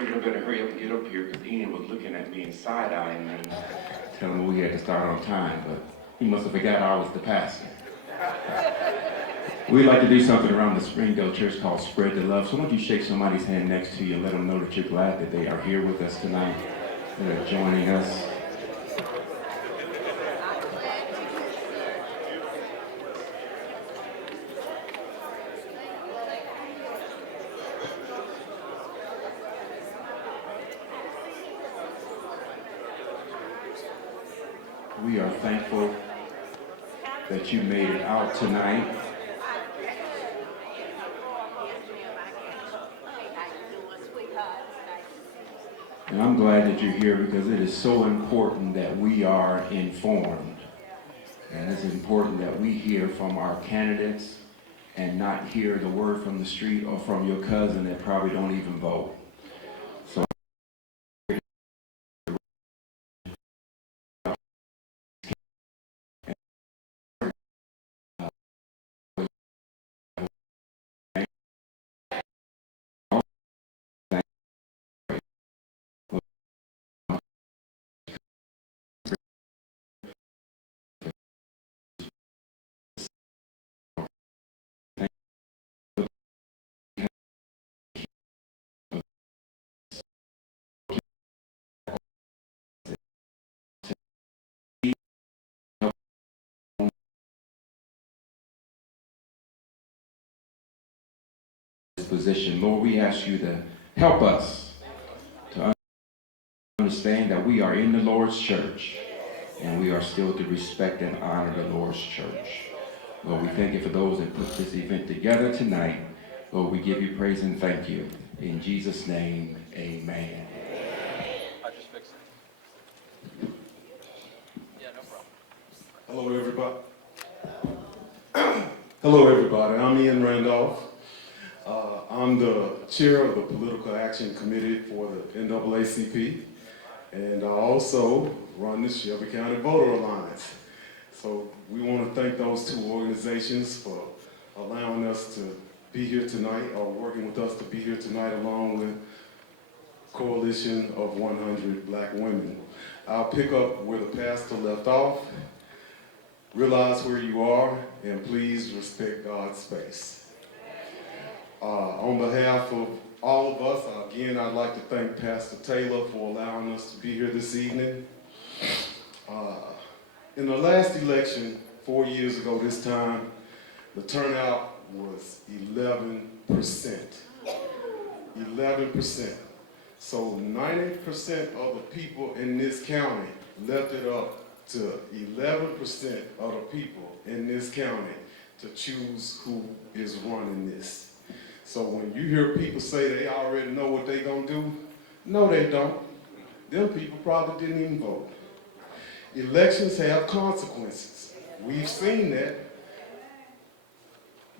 You better hurry up and get up here because Ian was looking at me and side-eyeing and telling me we had to start on time, but he must have forgot I was the pastor. We'd like to do something around the Springdale Church called Spread the Love. So why don't you shake somebody's hand next to you and let them know that you're glad that they are here with us tonight, that are joining us. We are thankful that you made it out tonight. And I'm glad that you're here because it is so important that we are informed. And it's important that we hear from our candidates and not hear the word from the street or from your cousin that probably don't even vote. So position, Lord, we ask you to help us to understand that we are in the Lord's church and we are still to respect and honor the Lord's church. Lord, we thank you for those that put this event together tonight. Lord, we give you praise and thank you. In Jesus' name, amen. I just fixed it. Yeah, no problem. Hello, everybody. Hello, everybody. I'm Ian Randolph. I'm the chair of the Political Action Committee for the NAACP, and I also run the Shelby County Voter Alliance. So we want to thank those two organizations for allowing us to be here tonight, or working with us to be here tonight, along with Coalition of 100 Black Women. I'll pick up where the pastor left off. Realize where you are, and please respect God's space. On behalf of all of us, again, I'd like to thank Pastor Taylor for allowing us to be here this evening. In the last election, 4 years ago this time, the turnout was 11%. 11%. So 90% of the people in this county left it up to 11% of the people in this county to choose who is running this. So when you hear people say they already know what they're gonna do, no they don't. Them people probably didn't even vote. Elections have consequences. We've seen that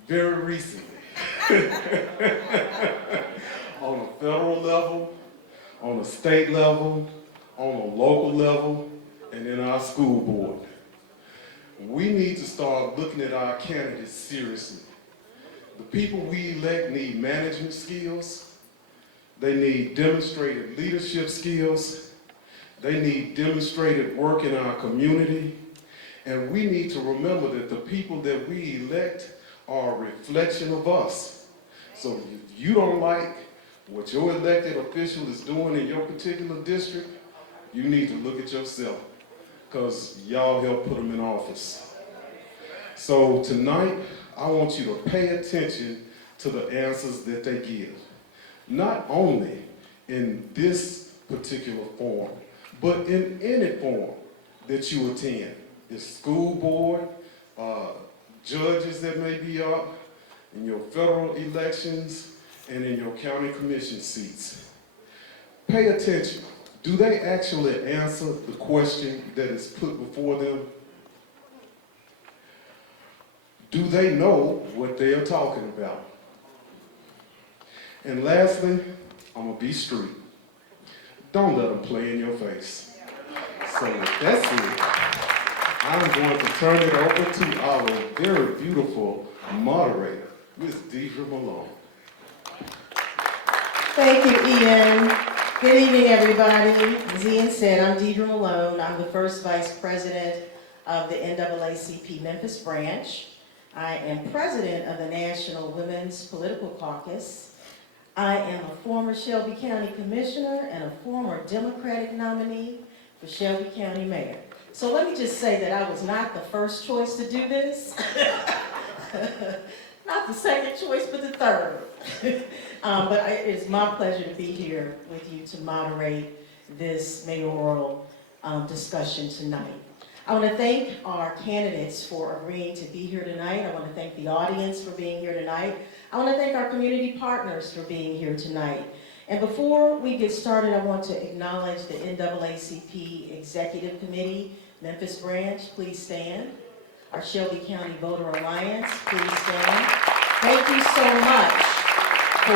very recently. On a federal level, on a state level, on a local level, and in our school board. We need to start looking at our candidates seriously. The people we elect need management skills. They need demonstrated leadership skills. They need demonstrated work in our community. And we need to remember that the people that we elect are a reflection of us. So if you don't like what your elected official is doing in your particular district, you need to look at yourself, because y'all helped put them in office. So tonight, I want you to pay attention to the answers that they give. Not only in this particular form, but in any form that you attend. The school board, judges that may be up, in your federal elections, and in your county commission seats. Pay attention. Do they actually answer the question that is put before them? Do they know what they are talking about? And lastly, I'm gonna be street. Don't let them play in your face. So that's it. I'm going to turn it over to our very beautiful moderator, Ms. Deidre Malone. Thank you, Ian. Good evening, everybody. As Ian said, I'm Deidre Malone. I'm the first vice president of the NAACP Memphis Branch. I am president of the National Women's Political Caucus. I am a former Shelby County Commissioner and a former Democratic nominee for Shelby County Mayor. So let me just say that I was not the first choice to do this. Not the second choice, but the third. But it is my pleasure to be here with you to moderate this mayoral discussion tonight. I want to thank our candidates for agreeing to be here tonight. I want to thank the audience for being here tonight. I want to thank our community partners for being here tonight. And before we get started, I want to acknowledge the NAACP Executive Committee, Memphis Branch, please stand. Our Shelby County Voter Alliance, please stand. Thank you so much for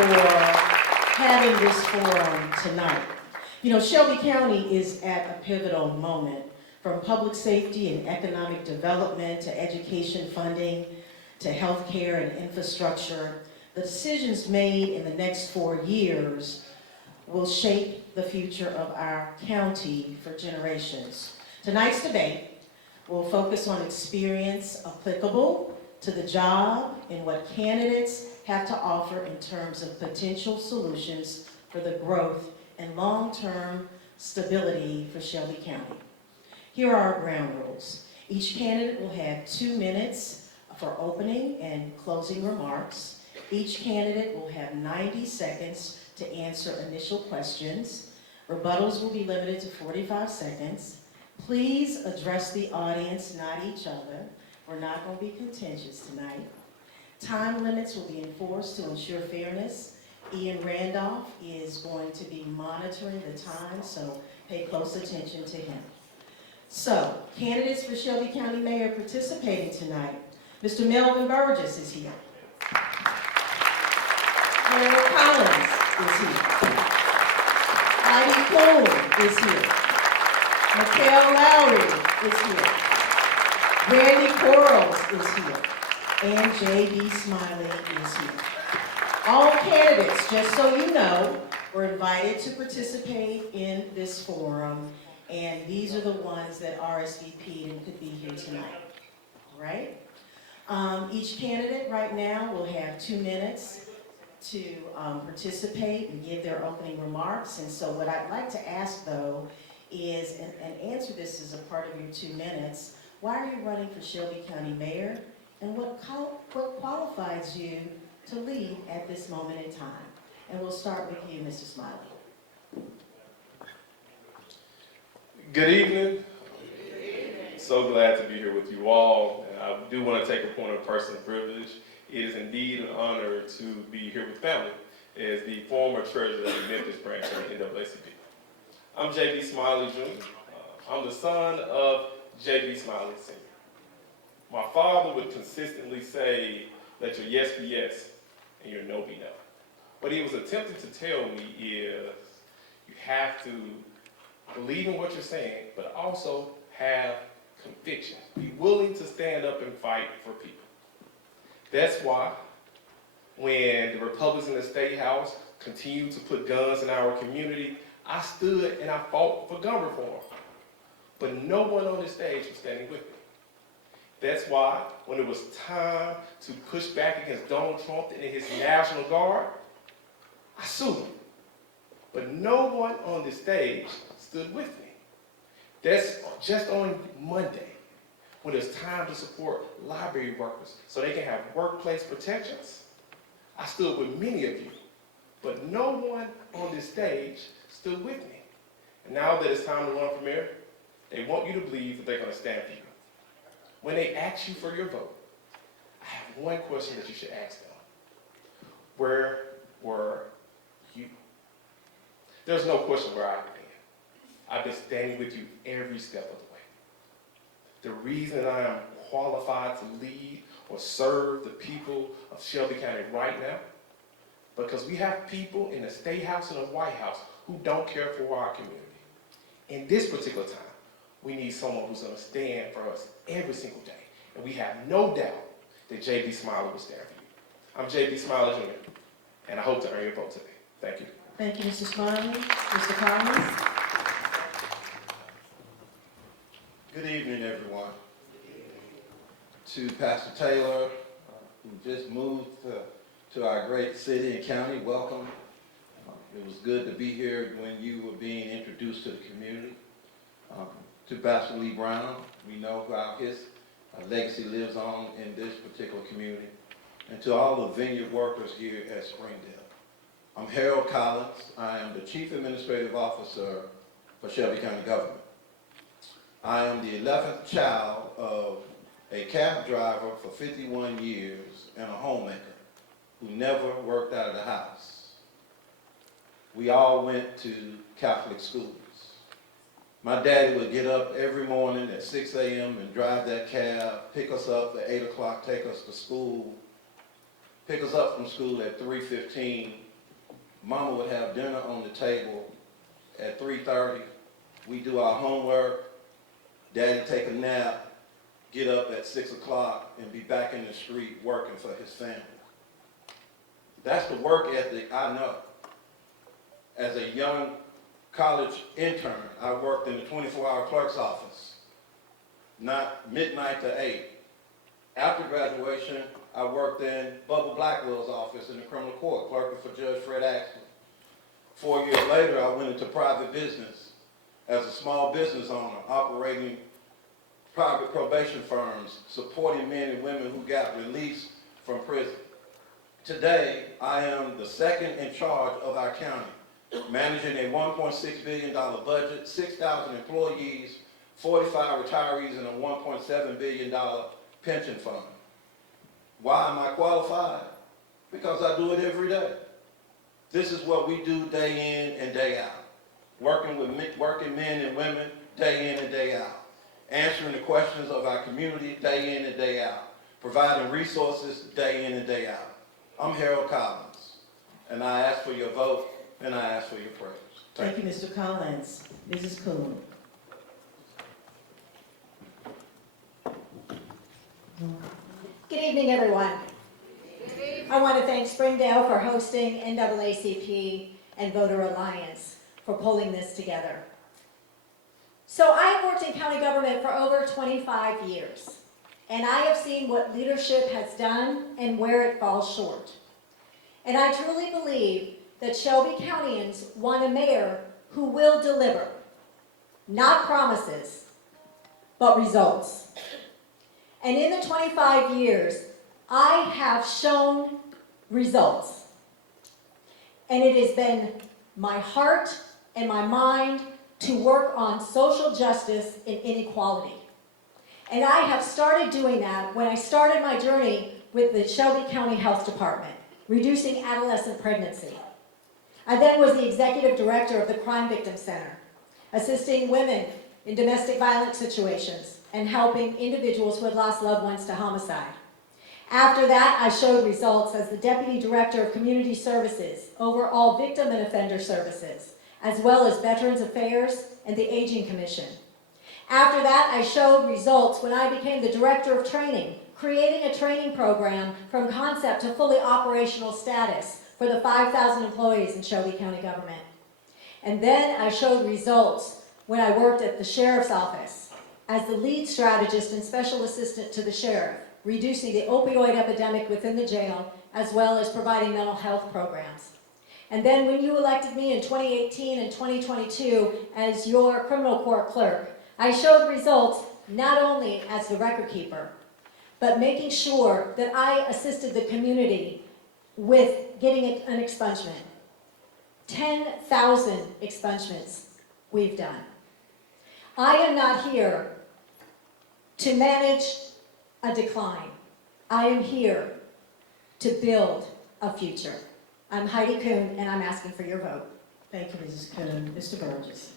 having this forum tonight. You know, Shelby County is at a pivotal moment, from public safety and economic development to education funding to healthcare and infrastructure. The decisions made in the next 4 years will shape the future of our county for generations. Tonight's debate will focus on experience applicable to the job and what candidates have to offer in terms of potential solutions for the growth and long-term stability for Shelby County. Here are our ground rules. Each candidate will have 2 minutes for opening and closing remarks. Each candidate will have 90 seconds to answer initial questions. Rebuttals will be limited to 45 seconds. Please address the audience, not each other. We're not going to be contentious tonight. Time limits will be enforced to ensure fairness. Ian Randolph is going to be monitoring the time, so pay close attention to him. So, candidates for Shelby County Mayor participating tonight. Mr. Melvin Burgess is here. Harold Collins is here. Heidi Coon is here. Mikhail Lowry is here. Randy Quarles is here. And J.B. Smiley is here. All candidates, just so you know, were invited to participate in this forum, and these are the ones that RSVP'd and could be here tonight, all right? Each candidate right now will have 2 minutes to participate and give their opening remarks. And so what I'd like to ask, though, is, and answer this as a part of your 2 minutes, why are you running for Shelby County Mayor, and what qualifies you to lead at this moment in time? And we'll start with you, Mr. Smiley. Good evening. So glad to be here with you all. And I do want to take a point of personal privilege. It is indeed an honor to be here with family as the former treasurer of the Memphis Branch of the NAACP. I'm J.B. Smiley Jr. I'm the son of J.B. Smiley Sr. My father would consistently say, let your yes be yes and your no be no. What he was attempting to tell me is you have to believe in what you're saying, but also have conviction. Be willing to stand up and fight for people. That's why when the Republicans in the State House continued to put guns in our community, I stood and I fought for gun reform. But no one on this stage was standing with me. That's why when it was time to push back against Donald Trump and his National Guard, I sued him. But no one on this stage stood with me. That's just on Monday, when it's time to support library workers so they can have workplace protections. I stood with many of you, but no one on this stage stood with me. And now that it's time to run for mayor, they want you to believe that they're going to stand for you. When they ask you for your vote, I have one question that you should ask them. Where were you? There's no question where I've been. I've been standing with you every step of the way. The reason I am qualified to lead or serve the people of Shelby County right now, because we have people in the State House and the White House who don't care for our community. In this particular time, we need someone who's going to stand for us every single day. And we have no doubt that J.B. Smiley will stand for you. I'm J.B. Smiley Jr., and I hope to earn your vote today. Thank you. Thank you, Mr. Smiley. Mr. Collins? Good evening, everyone. To Pastor Taylor, who just moved to our great city and county, welcome. It was good to be here when you were being introduced to the community. To Pastor Lee Brown, we know how his legacy lives on in this particular community. And to all the vineyard workers here at Springdale. I'm Harold Collins. I am the Chief Administrative Officer for Shelby County Government. I am the 11th child of a cab driver for 51 years and a homemaker who never worked out of the house. We all went to Catholic schools. My daddy would get up every morning at 6 a.m. and drive that cab, pick us up at 8 o'clock, take us to school, pick us up from school at 3:15. Mama would have dinner on the table at 3:30. We do our homework. Daddy take a nap, get up at 6 o'clock, and be back in the street working for his family. That's the work ethic I know. As a young college intern, I worked in the 24-hour clerk's office, not midnight to 8. After graduation, I worked in Bubba Blackwell's office in the criminal court, clerking for Judge Fred Axman. 4 years later, I went into private business as a small business owner, operating private probation firms, supporting men and women who got released from prison. Today, I am the second in charge of our county, managing a $1.6 billion budget, 6,000 employees, 45 retirees, and a $1.7 billion pension fund. Why am I qualified? Because I do it every day. This is what we do day in and day out. Working men and women day in and day out. Answering the questions of our community day in and day out. Providing resources day in and day out. I'm Harold Collins, and I ask for your vote, and I ask for your prayers. Thank you, Mr. Collins. Mrs. Coon? Good evening, everyone. I want to thank Springdale for hosting NAACP and Voter Alliance for pulling this together. So I have worked in county government for over 25 years, and I have seen what leadership has done and where it falls short. And I truly believe that Shelby Countyans want a mayor who will deliver, not promises, but results. And in the 25 years, I have shown results. And it has been my heart and my mind to work on social justice and inequality. And I have started doing that when I started my journey with the Shelby County Health Department, reducing adolescent pregnancy. I then was the executive director of the Crime Victim Center, assisting women in domestic violence situations and helping individuals who had lost loved ones to homicide. After that, I showed results as the Deputy Director of Community Services over all victim and offender services, as well as Veterans Affairs and the Aging Commission. After that, I showed results when I became the Director of Training, creating a training program from concept to fully operational status for the 5,000 employees in Shelby County government. And then I showed results when I worked at the Sheriff's Office as the lead strategist and special assistant to the Sheriff, reducing the opioid epidemic within the jail, as well as providing mental health programs. And then when you elected me in 2018 and 2022 as your criminal court clerk, I showed results not only as the record keeper, but making sure that I assisted the community with getting an expungement. 10,000 expungements we've done. I am not here to manage a decline. I am here to build a future. I'm Heidi Kuhn, and I'm asking for your vote. Thank you, Mrs. Coon. Mr. Burgess?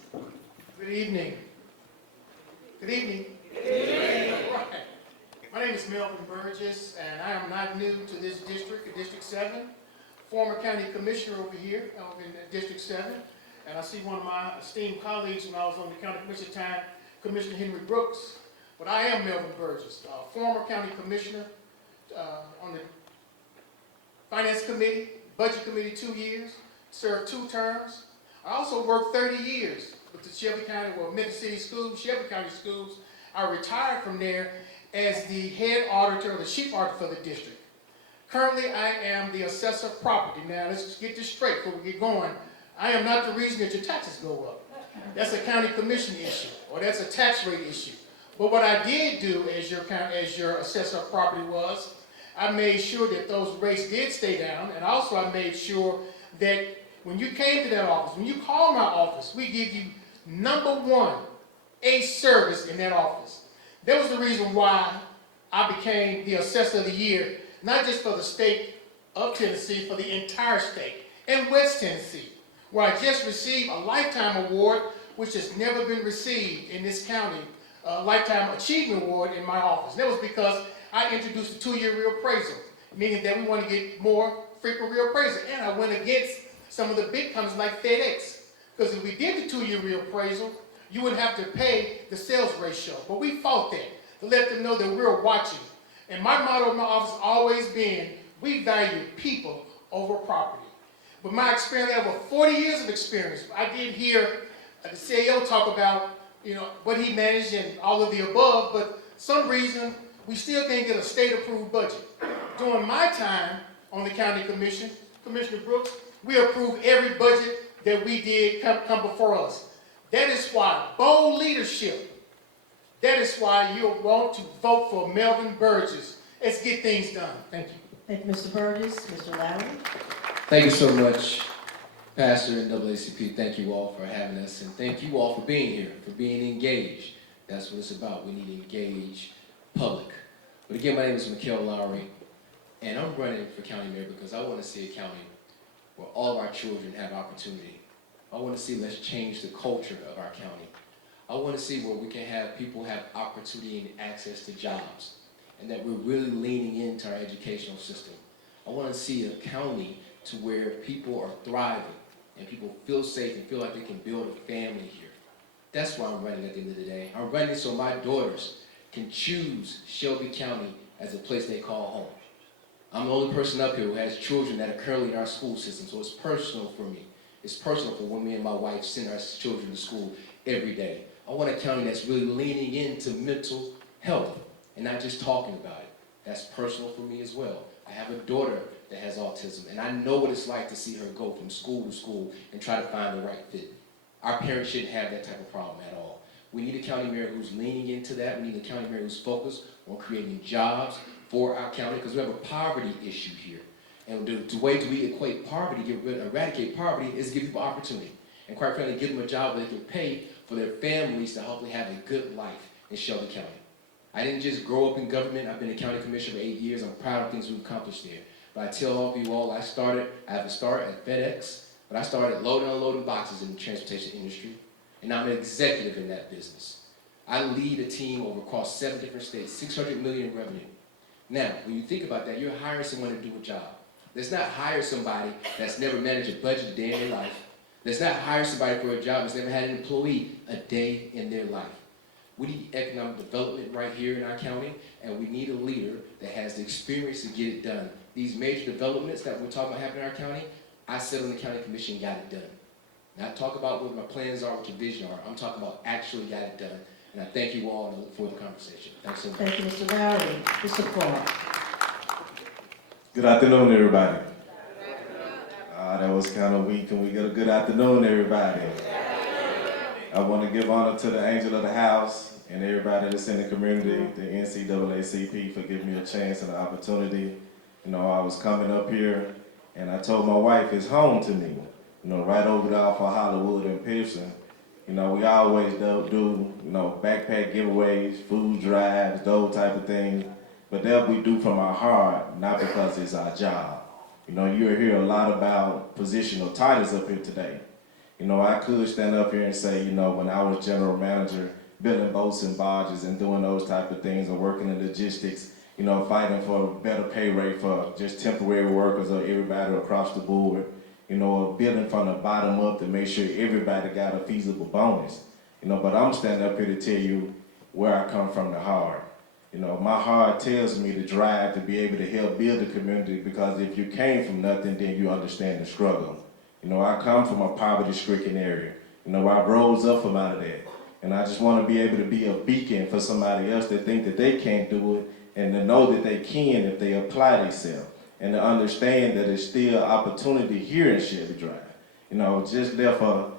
Good evening. Good evening. My name is Melvin Burgess, and I am not new to this district, District 7. Former county commissioner over here in District 7. And I see one of my esteemed colleagues when I was on the county commission time, Commissioner Henry Brooks. But I am Melvin Burgess, former county commissioner on the finance committee, budget committee 2 years, served 2 terms. I also worked 30 years with the Shelby County, Memphis City Schools, Shelby County Schools. I retired from there as the head auditor, or the chief auditor for the district. Currently, I am the assessor of property. Now, let's get this straight before we get going. I am not the reason that your taxes go up. That's a county commission issue, or that's a tax rate issue. But what I did do as your assessor of property was, I made sure that those rates did stay down, and also I made sure that when you came to that office, when you called my office, we give you #1, a service in that office. That was the reason why I became the assessor of the year, not just for the state of Tennessee, for the entire state, and West Tennessee, where I just received a lifetime award, which has never been received in this county, a lifetime achievement award in my office. And that was because I introduced a 2-year reappraisal, meaning that we want to get more frequent reappraisal. And I went against some of the big companies like FedEx, because if we did the 2-year reappraisal, you wouldn't have to pay the sales ratio. But we fought that to let them know that we're watching. And my motto in my office has always been, we value people over property. But my experience, I have over 40 years of experience. I did hear the CEO talk about, what he managed and all of the above, but some reason we still can't get a state-approved budget. During my time on the county commission, Commissioner Brooks, we approved every budget that we did come before us. That is why bold leadership, that is why you want to vote for Melvin Burgess. Let's get things done. Thank you. Thank you, Mr. Burgess. Mr. Lowry? Thank you so much, Pastor and NAACP. Thank you all for having us, and thank you all for being here, for being engaged. That's what it's about. We need to engage public. But again, my name is Mikhail Lowry, and I'm running for county mayor because I want to see a county where all of our children have opportunity. I want to see let's change the culture of our county. I want to see where we can have people have opportunity and access to jobs, and that we're really leaning into our educational system. I want to see a county to where people are thriving and people feel safe and feel like they can build a family here. That's why I'm running at the end of the day. I'm running so my daughters can choose Shelby County as a place they call home. I'm the only person up here who has children that are currently in our school system, so it's personal for me. It's personal for when me and my wife send our children to school every day. I want a county that's really leaning into mental health and not just talking about it. That's personal for me as well. I have a daughter that has autism, and I know what it's like to see her go from school to school and try to find the right fit. Our parents shouldn't have that type of problem at all. We need a county mayor who's leaning into that. We need a county mayor who's focused on creating jobs for our county, because we have a poverty issue here. And the way we equate poverty, eradicate poverty, is give people opportunity. And quite frankly, give them a job where they can pay for their families to hopefully have a good life in Shelby County. I didn't just grow up in government. I've been a county commissioner for 8 years. I'm proud of things we've accomplished there. But I tell all of you all, I have a start at FedEx, but I started loading and unloading boxes in the transportation industry, and I'm an executive in that business. I lead a team across 7 different states, $600 million in revenue. Now, when you think about that, you're hiring someone to do a job. Let's not hire somebody that's never managed a budget a day in their life. Let's not hire somebody for a job that's never had an employee a day in their life. We need economic development right here in our county, and we need a leader that has the experience to get it done. These major developments that we're talking about happening in our county, I sat on the county commission and got it done. Not talk about what my plans are, what your vision are. I'm talking about actually got it done. And I thank you all and I look forward to the conversation. Thanks so much. Thank you, Mr. Lowry. Mr. Clark? Good afternoon, everybody. That was kind of weak, and we got a good afternoon, everybody. I want to give honor to the angel of the house and everybody that's in the community, the NAACP, for giving me a chance and an opportunity. I was coming up here, and I told my wife it's home to me. Right over there off of Hollywood and Pearson. We always do backpack giveaways, food drives, those type of things. But that we do from our heart, not because it's our job. You'll hear a lot about positional titles up here today. I could stand up here and say, when I was general manager, building boats and barges and doing those type of things and working in logistics, fighting for a better pay rate for just temporary workers or everybody across the board, building from the bottom up to make sure everybody got a feasible bonus. But I'm standing up here to tell you where I come from, the heart. My heart tells me to drive to be able to help build the community, because if you came from nothing, then you understand the struggle. You know, I come from a poverty-stricken area. You know, I rose up from out of that. And I just want to be able to be a beacon for somebody else that think that they can't do it, and to know that they can if they apply themselves, and to understand that there's still opportunity here in Shelby Drive. You know, just there for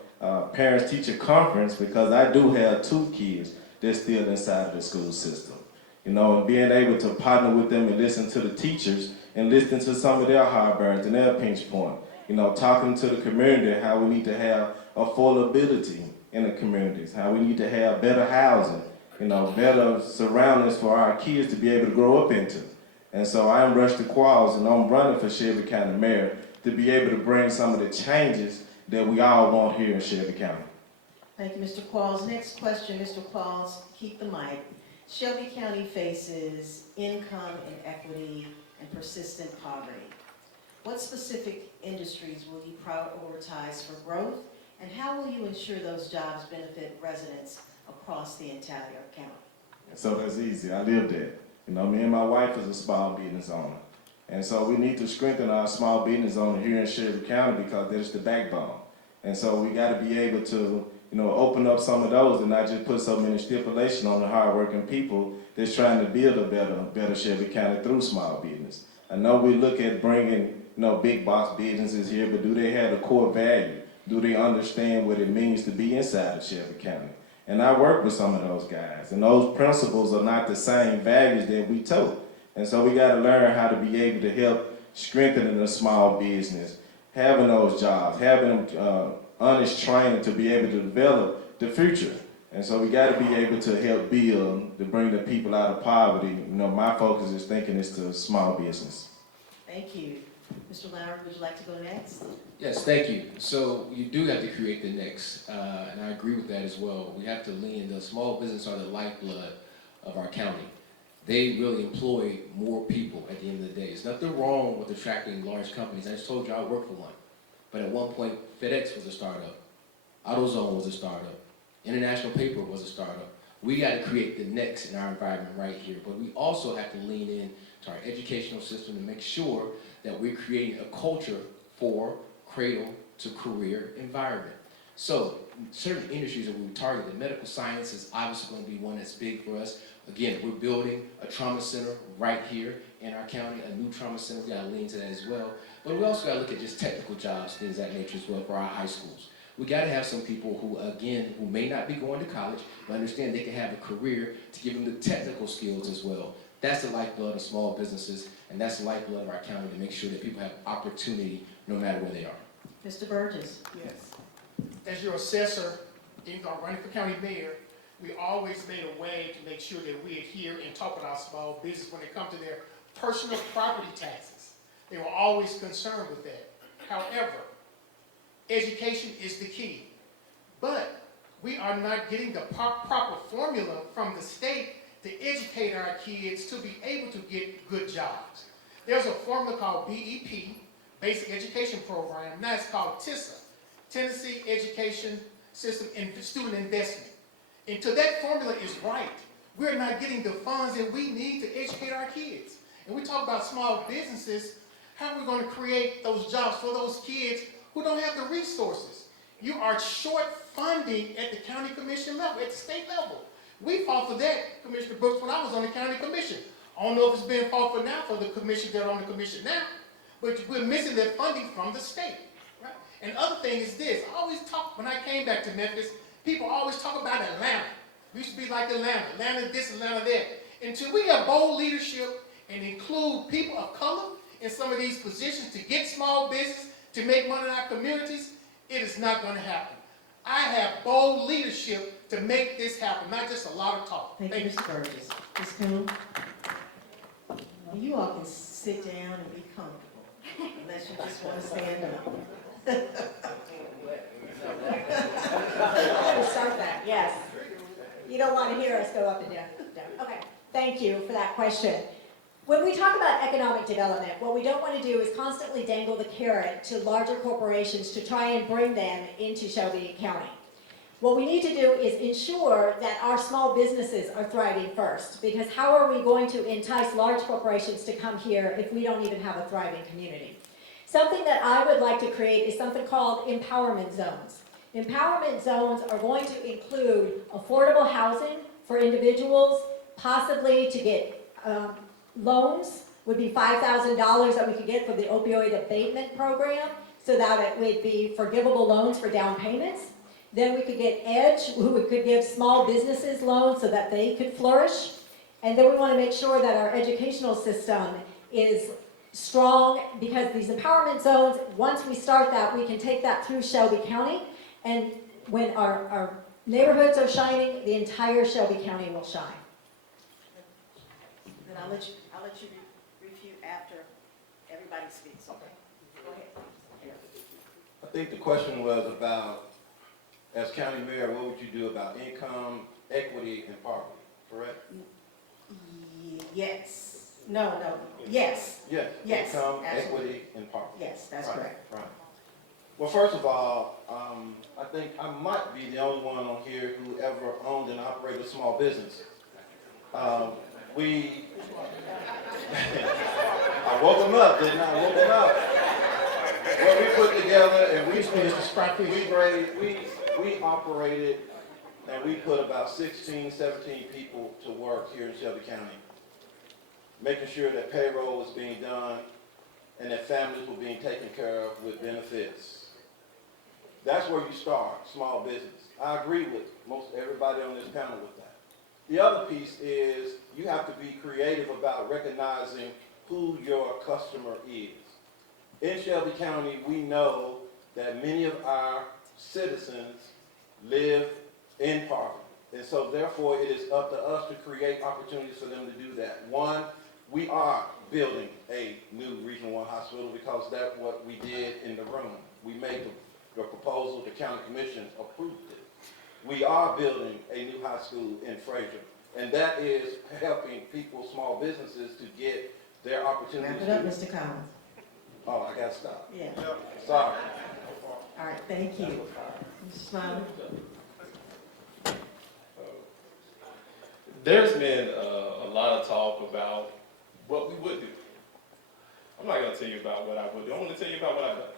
parents-teacher conference, because I do have 2 kids that's still inside of the school system. You know, and being able to partner with them and listen to the teachers and listen to some of their heartburns and their pinch point. You know, talking to the community how we need to have affordability in the communities, how we need to have better housing, you know, better surroundings for our kids to be able to grow up into. And so I'm Rusty Qualls, and I'm running for Shelby County Mayor to be able to bring some of the changes that we all want here in Shelby County. Thank you, Mr. Qualls. Next question, Mr. Qualls, keep the mic. Shelby County faces income inequity and persistent poverty. What specific industries will you prioritize for growth, and how will you ensure those jobs benefit residents across the entire county? So that's easy. I live there. You know, me and my wife is a small business owner. And so we need to strengthen our small business owner here in Shelby County because that's the backbone. And so we got to be able to, you know, open up some of those and not just put so many stipulations on the hardworking people that's trying to build a better Shelby County through small business. I know we look at bringing, you know, big box businesses here, but do they have the core value? Do they understand what it means to be inside of Shelby County? And I work with some of those guys, and those principles are not the same values that we tote. And so we got to learn how to be able to help strengthen the small business, having those jobs, having honest training to be able to develop the future. And so we got to be able to help build, to bring the people out of poverty. You know, my focus is thinking it's to small business. Thank you. Mr. Lowry, would you like to go next? Yes, thank you. So you do have to create the next, and I agree with that as well. We have to lean, the small business are the lifeblood of our county. They really employ more people at the end of the day. There's nothing wrong with attracting large companies. I just told you I worked for one. But at one point, FedEx was a startup. AutoZone was a startup. International Paper was a startup. We got to create the next in our environment right here. But we also have to lean in to our educational system and make sure that we're creating a culture for cradle to career environment. So certain industries that we target, the medical science is obviously going to be one that's big for us. Again, we're building a trauma center right here in our county, a new trauma center. We got to lean to that as well. But we also got to look at just technical jobs, things of that nature as well for our high schools. We got to have some people who, again, who may not be going to college, but understand they can have a career to give them the technical skills as well. That's the lifeblood of small businesses, and that's the lifeblood of our county to make sure that people have opportunity no matter where they are. Mr. Burgess. Yes. As your assessor, running for county mayor, we always made a way to make sure that we adhere and talk with our small business when it comes to their personal property taxes. They were always concerned with that. However, education is the key. But we are not getting the proper formula from the state to educate our kids to be able to get good jobs. There's a formula called BEP, Basic Education Program. Now it's called TISA, Tennessee Education System and Student Investment. And till that formula is right, we're not getting the funds that we need to educate our kids. And we talk about small businesses, how are we going to create those jobs for those kids who don't have the resources? You are short funding at the county commission level, at the state level. We fought for that, Commissioner Brooks, when I was on the county commission. I don't know if it's being fought for now for the commissions that are on the commission now, but we're missing that funding from the state. Right? And other thing is this, I always talk, when I came back to Memphis, people always talk about Atlanta. We used to be like Atlanta, Atlanta this, Atlanta that. Until we have bold leadership and include people of color in some of these positions to get small business, to make money in our communities, it is not going to happen. I have bold leadership to make this happen, not just a lot of talk. Thank you, Mr. Burgess. Ms. Coon? You all can sit down and be comfortable, unless you just want to stand up. Start that, yes. You don't want to hear us go up and down. Okay, thank you for that question. When we talk about economic development, what we don't want to do is constantly dangle the carrot to larger corporations to try and bring them into Shelby County. What we need to do is ensure that our small businesses are thriving first, because how are we going to entice large corporations to come here if we don't even have a thriving community? Something that I would like to create is something called empowerment zones. Empowerment zones are going to include affordable housing for individuals, possibly to get loans, would be $5,000 that we could get from the opioid abatement program, so that it would be forgivable loans for down payments. Then we could get EDGE, who could give small businesses loans so that they could flourish. And then we want to make sure that our educational system is strong, because these empowerment zones, once we start that, we can take that through Shelby County. And when our neighborhoods are shining, the entire Shelby County will shine. Then I'll let you refute after everybody speaks, okay? Go ahead. I think the question was about, as county mayor, what would you do about income, equity, and poverty, correct? Yes. No, yes. Yes. Yes, Income, absolutely. equity, and poverty. Yes, that's Right, correct. Right. Well, first of all, I think I might be the only one on here who ever owned and operated a small business. I woke them up, didn't I? I woke them up. What we put together, and we operated, and we put about 16, 17 people to work here in Shelby County, making sure that payroll was being done and that families were being taken care of with benefits. That's where you start, small business. I agree with most everybody on this panel with that. The other piece is you have to be creative about recognizing who your customer is. In Shelby County, we know that many of our citizens live in poverty. And so therefore, it is up to us to create opportunities for them to do that. One, we are building a new Regional 1 hospital because that's what we did in the room. We made the proposal, the county commission approved it. We are building a new high school in Fraser, and that is helping people, small businesses, to get their opportunities. Wrap it up, Mr. Collins. Oh, I gotta stop. Yeah. Sorry. All right, thank you. Mr. Smiley? There's been a lot of talk about what we would do. I'm not going to tell you about what I would do. I want to tell you about what I've done.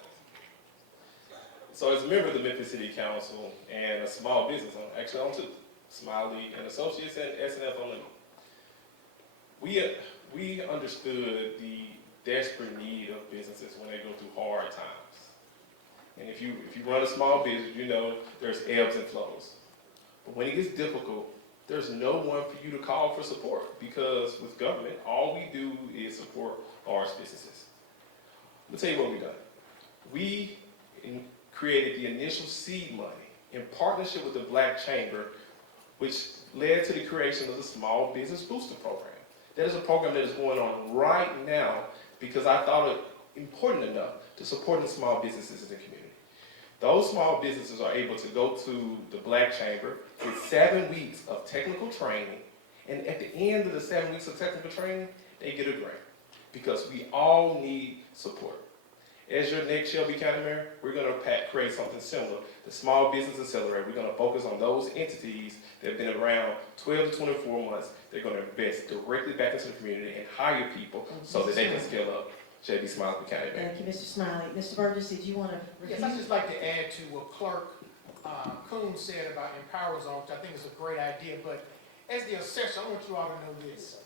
So as a member of the Memphis City Council and a small business owner, actually on two, Smiley and Associates and SNF Unlimited, we understood the desperate need of businesses when they go through hard times. And if you run a small business, you know there's ebbs and flows. But when it gets difficult, there's no one for you to call for support, because with government, all we do is support large businesses. Let me tell you what we've done. We created the initial seed money in partnership with the Black Chamber, which led to the creation of the Small Business Booster Program. That is a program that is going on right now because I thought it important enough to support the small businesses in the community. Those small businesses are able to go to the Black Chamber, get 7 weeks of technical training, and at the end of the 7 weeks of technical training, they get a grant, because we all need support. As your next Shelby County Mayor, we're going to create something similar, the Small Business Accelerator. We're going to focus on those entities that have been around 12 to 24 months. They're going to invest directly back into the community and hire people so that they can scale up Shelby Smiley County Mayor. Thank you, Mr. Smiley. Mr. Burgess, did you want to Yes, refute? I'd just like to add to what Clerk Coons said about Empower Zone, which I think is a great idea, but as the assessor, I want you all to know this.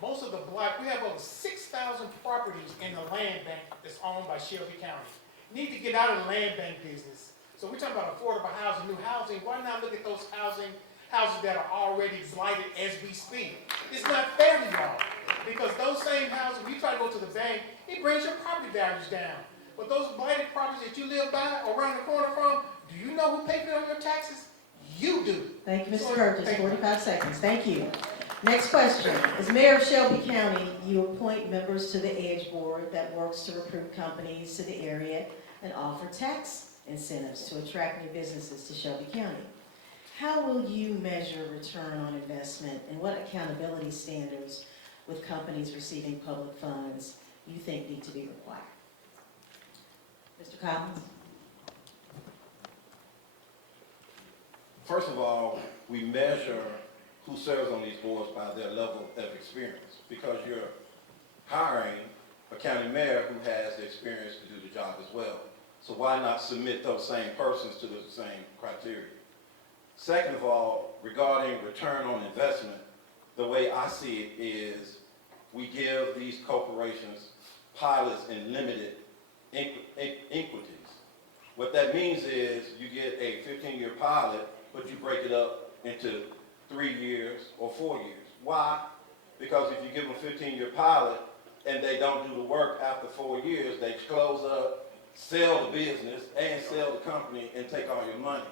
Most of we have over 6,000 properties in the land bank that's owned by Shelby County. Need to get out of the land bank business. So we're talking about affordable housing, new housing. Why not look at those houses that are already blighted as we speak? It's not fair to y'all, because those same houses, when you try to go to the bank, it brings your property values down. But those blighted properties that you live by or around the corner from, do you know who paid for your taxes? You do. Thank you, Mr. So, Burgess. thank you. 45 seconds. Thank you. Next question. As mayor of Shelby County, you appoint members to the EDGE board that works to recruit companies to the area and offer tax incentives to attract new businesses to Shelby County. How will you measure return on investment, and what accountability standards with companies receiving public funds you think need to be required? Mr. Collins? First of all, we measure who serves on these boards by their level of experience, because you're hiring a county mayor who has the experience to do the job as well. So why not submit those same persons to the same criteria? Second of all, regarding return on investment, the way I see it is we give these corporations pilots in limited equities. What that means is you get a 15-year pilot, but you break it up into 3 years or 4 years. Why? Because if you give them a 15-year pilot and they don't do the work after 4 years, they close up, sell the business, and sell the company and take all your money.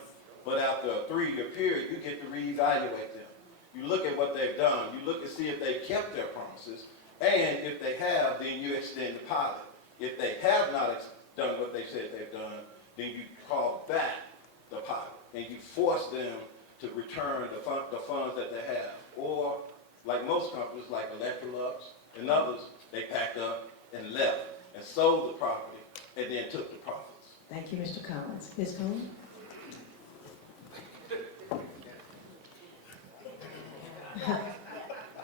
But after a 3-year period, you get to reevaluate them. You look at what they've done. You look to see if they kept their promises. And if they have, then you extend the pilot. If they have not done what they said they've done, then you call back the pilot and you force them to return the funds that they have. Or, like most companies, like Electrolux and others, they packed up and left and sold the property and then took the profits. Thank you, Mr. Collins. Ms. Coon?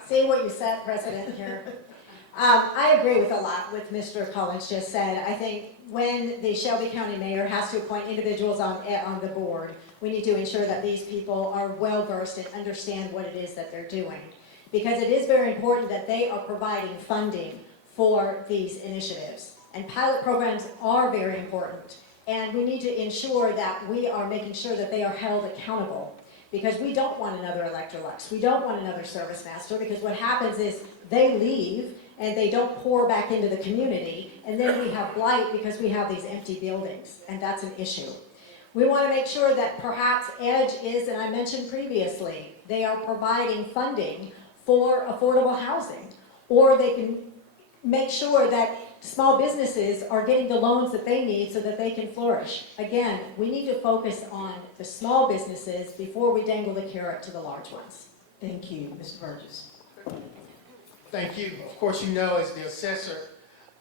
See what you said, President, here. I agree with a lot what Mr. Collins just said. I think when the Shelby County Mayor has to appoint individuals on the board, we need to ensure that these people are well-versed and understand what it is that they're doing. Because it is very important that they are providing funding for these initiatives. And pilot programs are very important. And we need to ensure that we are making sure that they are held accountable. Because we don't want another Electrolux. We don't want another Service Master, because what happens is they leave and they don't pour back into the community, and then we have blight because we have these empty buildings, and that's an issue. We want to make sure that perhaps EDGE is, and I mentioned previously, they are providing funding for affordable housing, or they can make sure that small businesses are getting the loans that they need so that they can flourish. Again, we need to focus on the small businesses before we dangle the carrot to the large ones. Thank you, Mr. Burgess. Thank you. Of course, you know, as the assessor,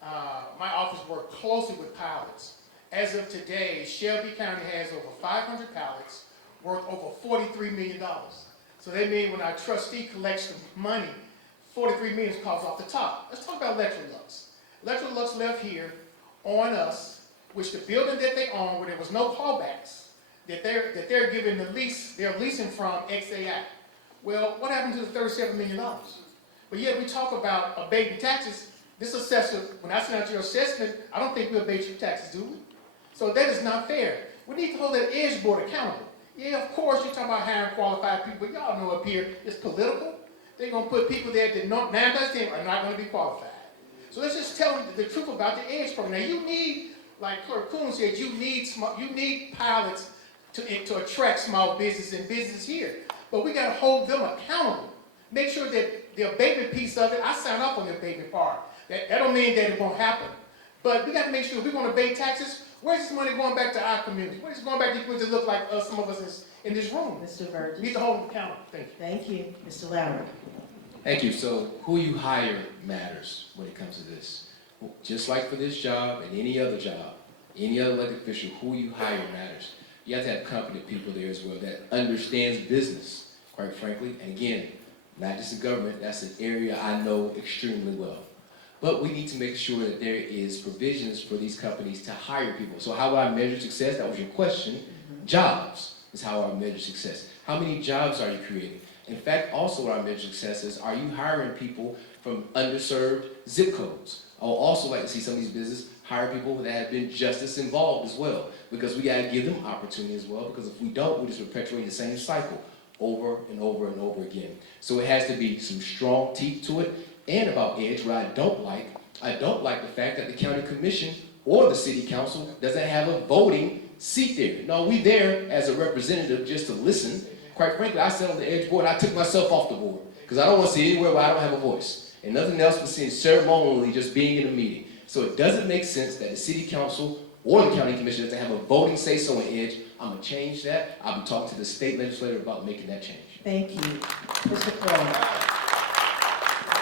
my office works closely with pilots. As of today, Shelby County has over 500 pilots worth over $43 million. So that means when our trustee collects the money, $43 million comes off the top. Let's talk about Electrolux. Electrolux left here on us, which the building that they own, where there was no callbacks, that they're giving the lease, they're leasing from XAI. Well, what happened to the $37 million? But yet we talk about abating taxes. This assessor, when I send out your assessment, I don't think we abate your taxes, do we? So that is not fair. We need to hold that EDGE board accountable. Yeah, of course, you're talking about hiring qualified people. Y'all know up here, it's political. They're going to put people there that 9 times 10 are not going to be qualified. So let's just tell them the truth about the EDGE program. Now you need, like Clerk Coon said, you need pilots to attract small business and business here. But we got to hold them accountable. Make sure that the abatement piece of it, I sign up on the abatement part. That don't mean that it won't happen. But we got to make sure if we're going to abate taxes, where's this money going back to our community? Where's it going back to people that look like us, some of us in this room? Mr. Burgess. We need to hold them accountable. Thank you. Thank you. Mr. Lowry. Thank you. So who you hire matters when it comes to this. Just like for this job and any other job, any other elected official, who you hire matters. You have to have competent people there as well that understands business, quite frankly. And again, not just the government, that's an area I know extremely well. But we need to make sure that there is provisions for these companies to hire people. So how do I measure success? That was your question. Jobs is how I measure success. How many jobs are you creating? In fact, also what I measure success is, are you hiring people from underserved zip codes? I would also like to see some of these businesses hire people that have been justice involved as well, because we gotta give them opportunity as well, because if we don't, we're just perpetuating the same cycle over and over and over again. So it has to be some strong teeth to it. And about EDGE, what I don't like the fact that the county commission or the city council doesn't have a voting seat there. No, we there as a representative just to listen. Quite frankly, I sat on the EDGE board, I took myself off the board, because I don't want to see anywhere where I don't have a voice. And nothing else but seeing ceremonially just being in a meeting. So it doesn't make sense that the city council or the county commission doesn't have a voting say-so in EDGE. I'm going to change that. I'll be talking to the state legislature about making that change. Thank you. Mr. Crowe.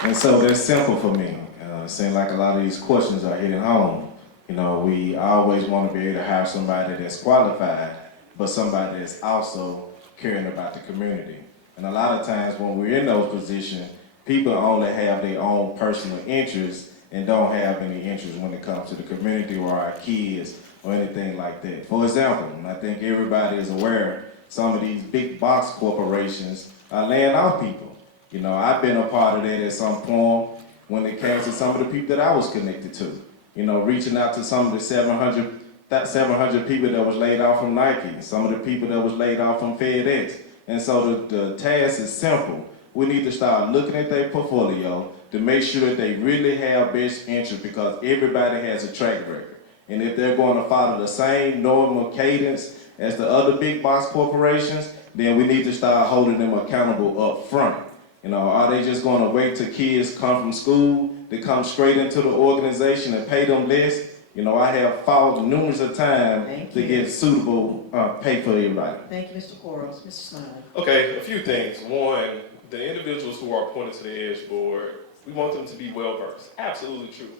And so that's simple for me. It seems like a lot of these questions are hitting home. You know, we always want to be able to hire somebody that's qualified, but somebody that's also caring about the community. And a lot of times when we're in those positions, people only have their own personal interests and don't have any interest when it comes to the community or our kids or anything like that. For example, and I think everybody is aware, some of these big box corporations are laying off people. You know, I've been a part of that at some point when it came to some of the people that I was connected to. You know, reaching out to some of the 700 people that was laid off from Nike, some of the people that was laid off from FedEx. And so the task is simple. We need to start looking at their portfolio to make sure that they really have best interest, because everybody has a track record. And if they're going to follow the same normal cadence as the other big box corporations, then we need to start holding them accountable up front. You know, are they just going to wait till kids come from school to come straight into the organization and pay them less? You know, I have fought numerous of times to get suitable pay for everybody. Thank you, Mr. Quarles. Mr. Smiley. Okay, a few things. One, the individuals who are appointed to the EDGE board, we want them to be well-versed. Absolutely true.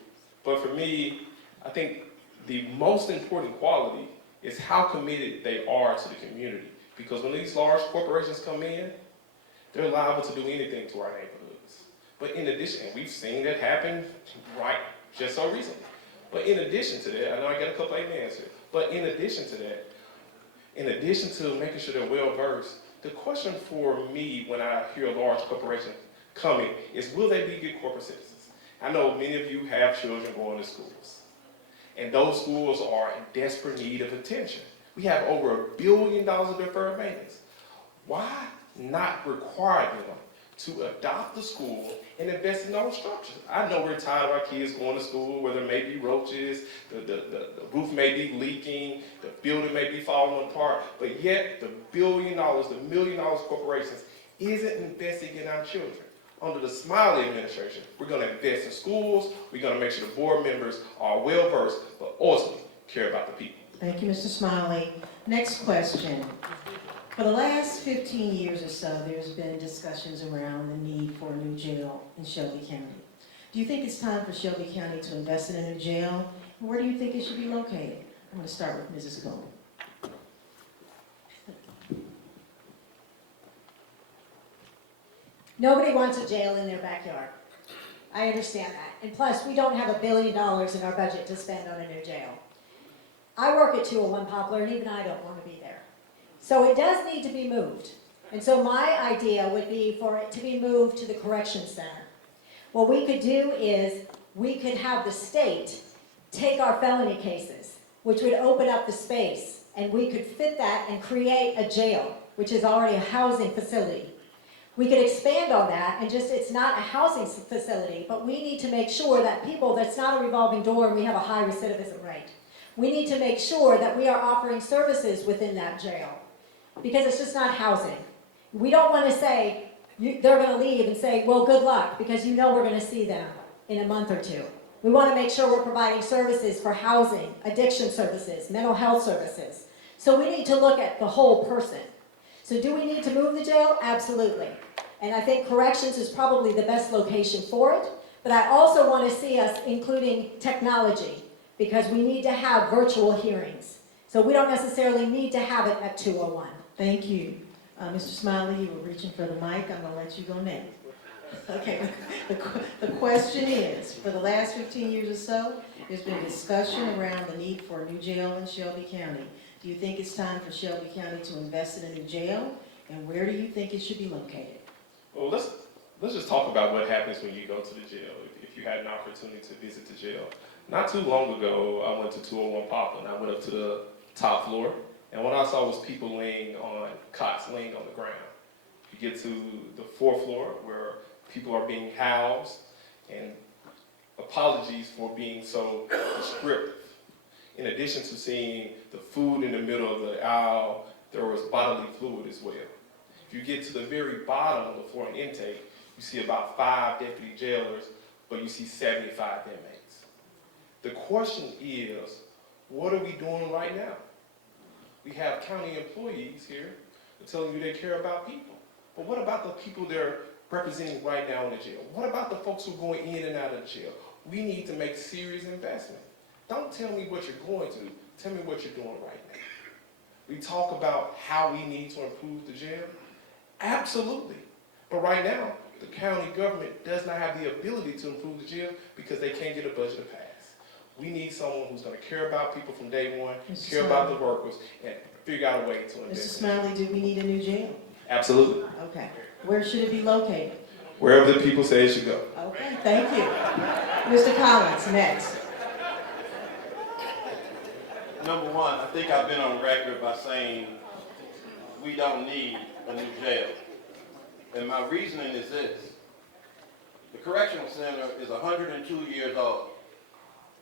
But for me, I think the most important quality is how committed they are to the community. Because when these large corporations come in, they're liable to do anything to our neighborhoods. But in addition, and we've seen that happen right just so recently. But in addition to that, I know I got a couple amens here, but in addition to that, in addition to making sure they're well-versed, the question for me when I hear a large corporation coming is, will they be good corporate citizens? I know many of you have children going to schools, and those schools are in desperate need of attention. We have over $1 billion of deferred maintenance. Why not require them to adopt the school and invest in those structures? I know we're tired of our kids going to school where there may be roaches, the roof may be leaking, the building may be falling apart, but yet the $1 billion, the $1 million corporations isn't investing in our children. Under the Smiley administration, we're going to invest in schools, we're going to make sure the board members are well-versed, but ultimately care about the people. Thank you, Mr. Smiley. Next question. For the last 15 years or so, there's been discussions around the need for a new jail in Shelby County. Do you think it's time for Shelby County to invest in a new jail? And where do you think it should be located? I'm going to start with Mrs. Coleman. Nobody wants a jail in their backyard. I understand that. And plus, we don't have $1 billion in our budget to spend on a new jail. I work at 201 Poplar, and even I don't want to be there. So it does need to be moved. And so my idea would be for it to be moved to the Corrections Center. What we could do is we could have the state take our felony cases, which would open up the space, and we could fit that and create a jail, which is already a housing facility. We could expand on that and just, it's not a housing facility, but we need to make sure that people, that's not a revolving door and we have a high recidivism rate. We need to make sure that we are offering services within that jail, because it's just not housing. We don't want to say, they're going to leave and say, well, good luck, because you know we're going to see them in a month or two. We want to make sure we're providing services for housing, addiction services, mental health services. So we need to look at the whole person. So do we need to move the jail? Absolutely. And I think corrections is probably the best location for it. But I also want to see us including technology, because we need to have virtual hearings. So we don't necessarily need to have it at 201. Thank you. Mr. Smiley, you were reaching for the mic. I'm going to let you go next. Okay, the question is, for the last 15 years or so, there's been discussion around the need for a new jail in Shelby County. Do you think it's time for Shelby County to invest in a new jail? And where do you think it should be located? Well, let's just talk about what happens when you go to the jail. If you had an opportunity to visit the jail. Not too long ago, I went to 201 Poplar, and I went up to the top floor, and what I saw was people laying on cots, laying on the ground. You get to the fourth floor, where people are being housed, and apologies for being so descriptive. In addition to seeing the food in the middle of the aisle, there was bodily fluid as well. If you get to the very bottom of the floor in intake, you see about 5 deputy jailers, but you see 75 inmates. The question is, what are we doing right now? We have county employees here telling you they care about people. But what about the people they're representing right now in the jail? What about the folks who are going in and out of the jail? We need to make serious investment. Don't tell me what you're going to do. Tell me what you're doing right now. We talk about how we need to improve the jail. Absolutely. But right now, the county government does not have the ability to improve the jail because they can't get a budget to pass. We need someone who's gonna care about people from day one, Mr. care about the workers, and figure out a way to Mr. invest. Smiley, do we need a new jail? Absolutely. Okay. Where should it be located? Wherever the people say it should go. Okay, thank you. Mr. Collins, next. Number one, I think I've been on record by saying we don't need a new jail. And my reasoning is this. The correctional center is 102 years old,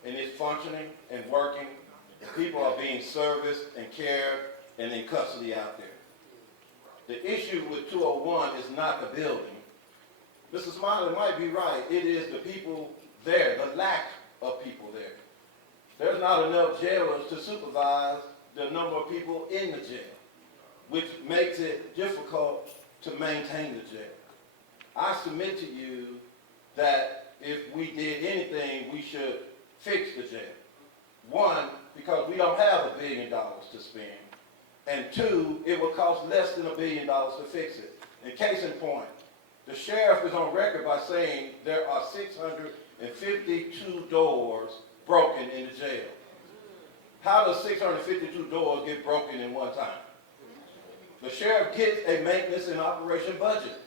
and it's functioning and working, and people are being serviced and cared and in custody out there. The issue with 201 is not the building. Mr. Smiley might be right. It is the people there, the lack of people there. There's not enough jailers to supervise the number of people in the jail, which makes it difficult to maintain the jail. I submit to you that if we did anything, we should fix the jail. One, because we don't have $1 billion to spend. And two, it will cost less than $1 billion to fix it. And case in point, the sheriff is on record by saying there are 652 doors broken in the jail. How does 652 doors get broken in one time? The sheriff gets a maintenance and operation budget.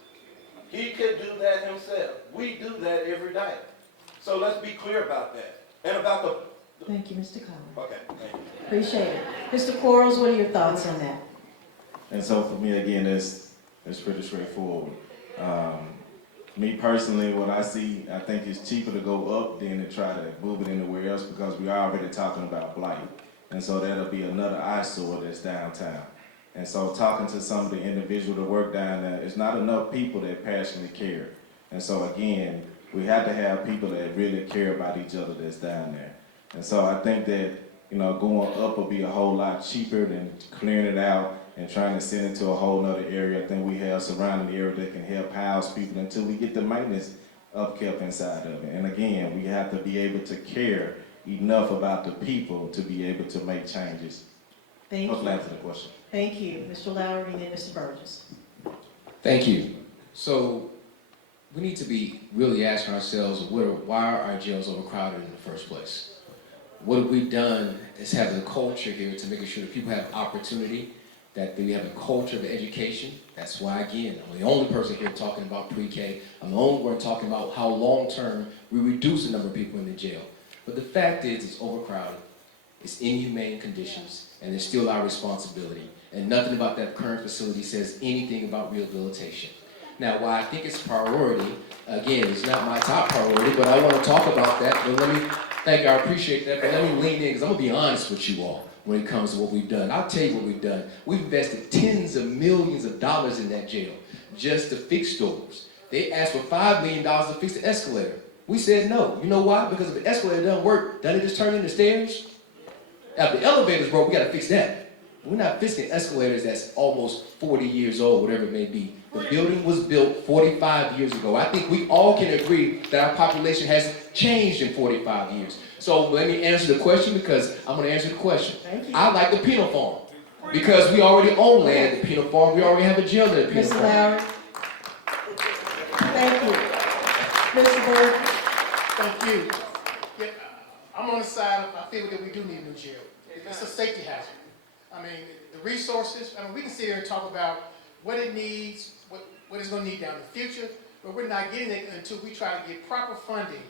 He could do that himself. We do that every day. So let's be clear about that. And about the... Thank you, Mr. Collins. Okay, thank you. Appreciate it. Mr. Quarles, what are your thoughts on that? And so for me, again, it's pretty straightforward. Me personally, what I see, I think it's cheaper to go up than to try to move it anywhere else because we're already talking about blight. And so that'll be another eyesore that's downtown. And so talking to some of the individuals that work down there, it's not enough people that passionately care. And so again, we have to have people that really care about each other that's down there. And so I think that, you know, going up will be a whole lot cheaper than clearing it out and trying to send it to a whole nother area. I think we have surrounding the area that can help house people until we get the maintenance upkept inside of it. And again, we have to be able to care enough about the people to be able to make changes. Thank Hopefully you. answer the question. Thank you. Mr. Lowry and then Mr. Burgess. Thank you. So we need to be really asking ourselves, why are our jails overcrowded in the first place? What have we done is having a culture here to making sure that people have opportunity, that we have a culture of education. That's why, again, I'm the only person here talking about pre-K. I'm the only one talking about how long-term we reduce the number of people in the jail. But the fact is, it's overcrowded, it's inhumane conditions, and it's still our responsibility. And nothing about that current facility says anything about rehabilitation. Now, why I think it's priority, again, it's not my top priority, but I want to talk about that. But let me, thank you, I appreciate that, but let me lean in, because I'm going to be honest with you all when it comes to what we've done. I'll tell you what we've done. We've invested tens of millions of dollars in that jail just to fix doors. They asked for $5 million to fix the escalator. We said no. You know why? Because if the escalator doesn't work, doesn't it just turn into stairs? Now, if the elevator's broke, we got to fix that. We're not fixing escalators that's almost 40 years old, whatever it may be. The building was built 45 years ago. I think we all can agree that our population has changed in 45 years. So let me answer the question because I'm going to answer the question. Thank you. I like the penal farm because we already own land at the penal farm. We already have a jail at the penal Mr. farm. Lowry. Thank you. Mr. Burgess. Thank you. Yeah, I'm on the side of, I feel that we do need a new jail. It's a safety hazard. I mean, the resources, I mean, we can sit here and talk about what it needs, what it's going to need down in the future, but we're not getting it until we try to get proper funding,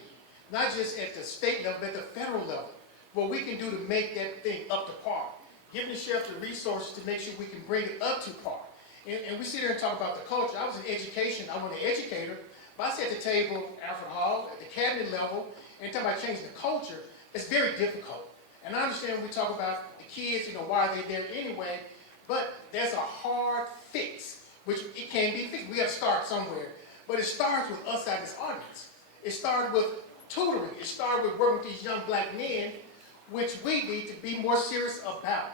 not just at the state level, but at the federal level. What we can do to make that thing up to par, giving the sheriff the resources to make sure we can bring it up to par. And we sit here and talk about the culture. I was in education, I was an educator, but I sat at the table, Alfred Hall, at the cabinet level, and talk about changing the culture. It's very difficult. And I understand when we talk about the kids, you know, why are they there anyway, but there's a hard fix, which it can be fixed. We have to start somewhere. But it starts with us out of this audience. It started with tutoring. It started with working with these young black men, which we need to be more serious about.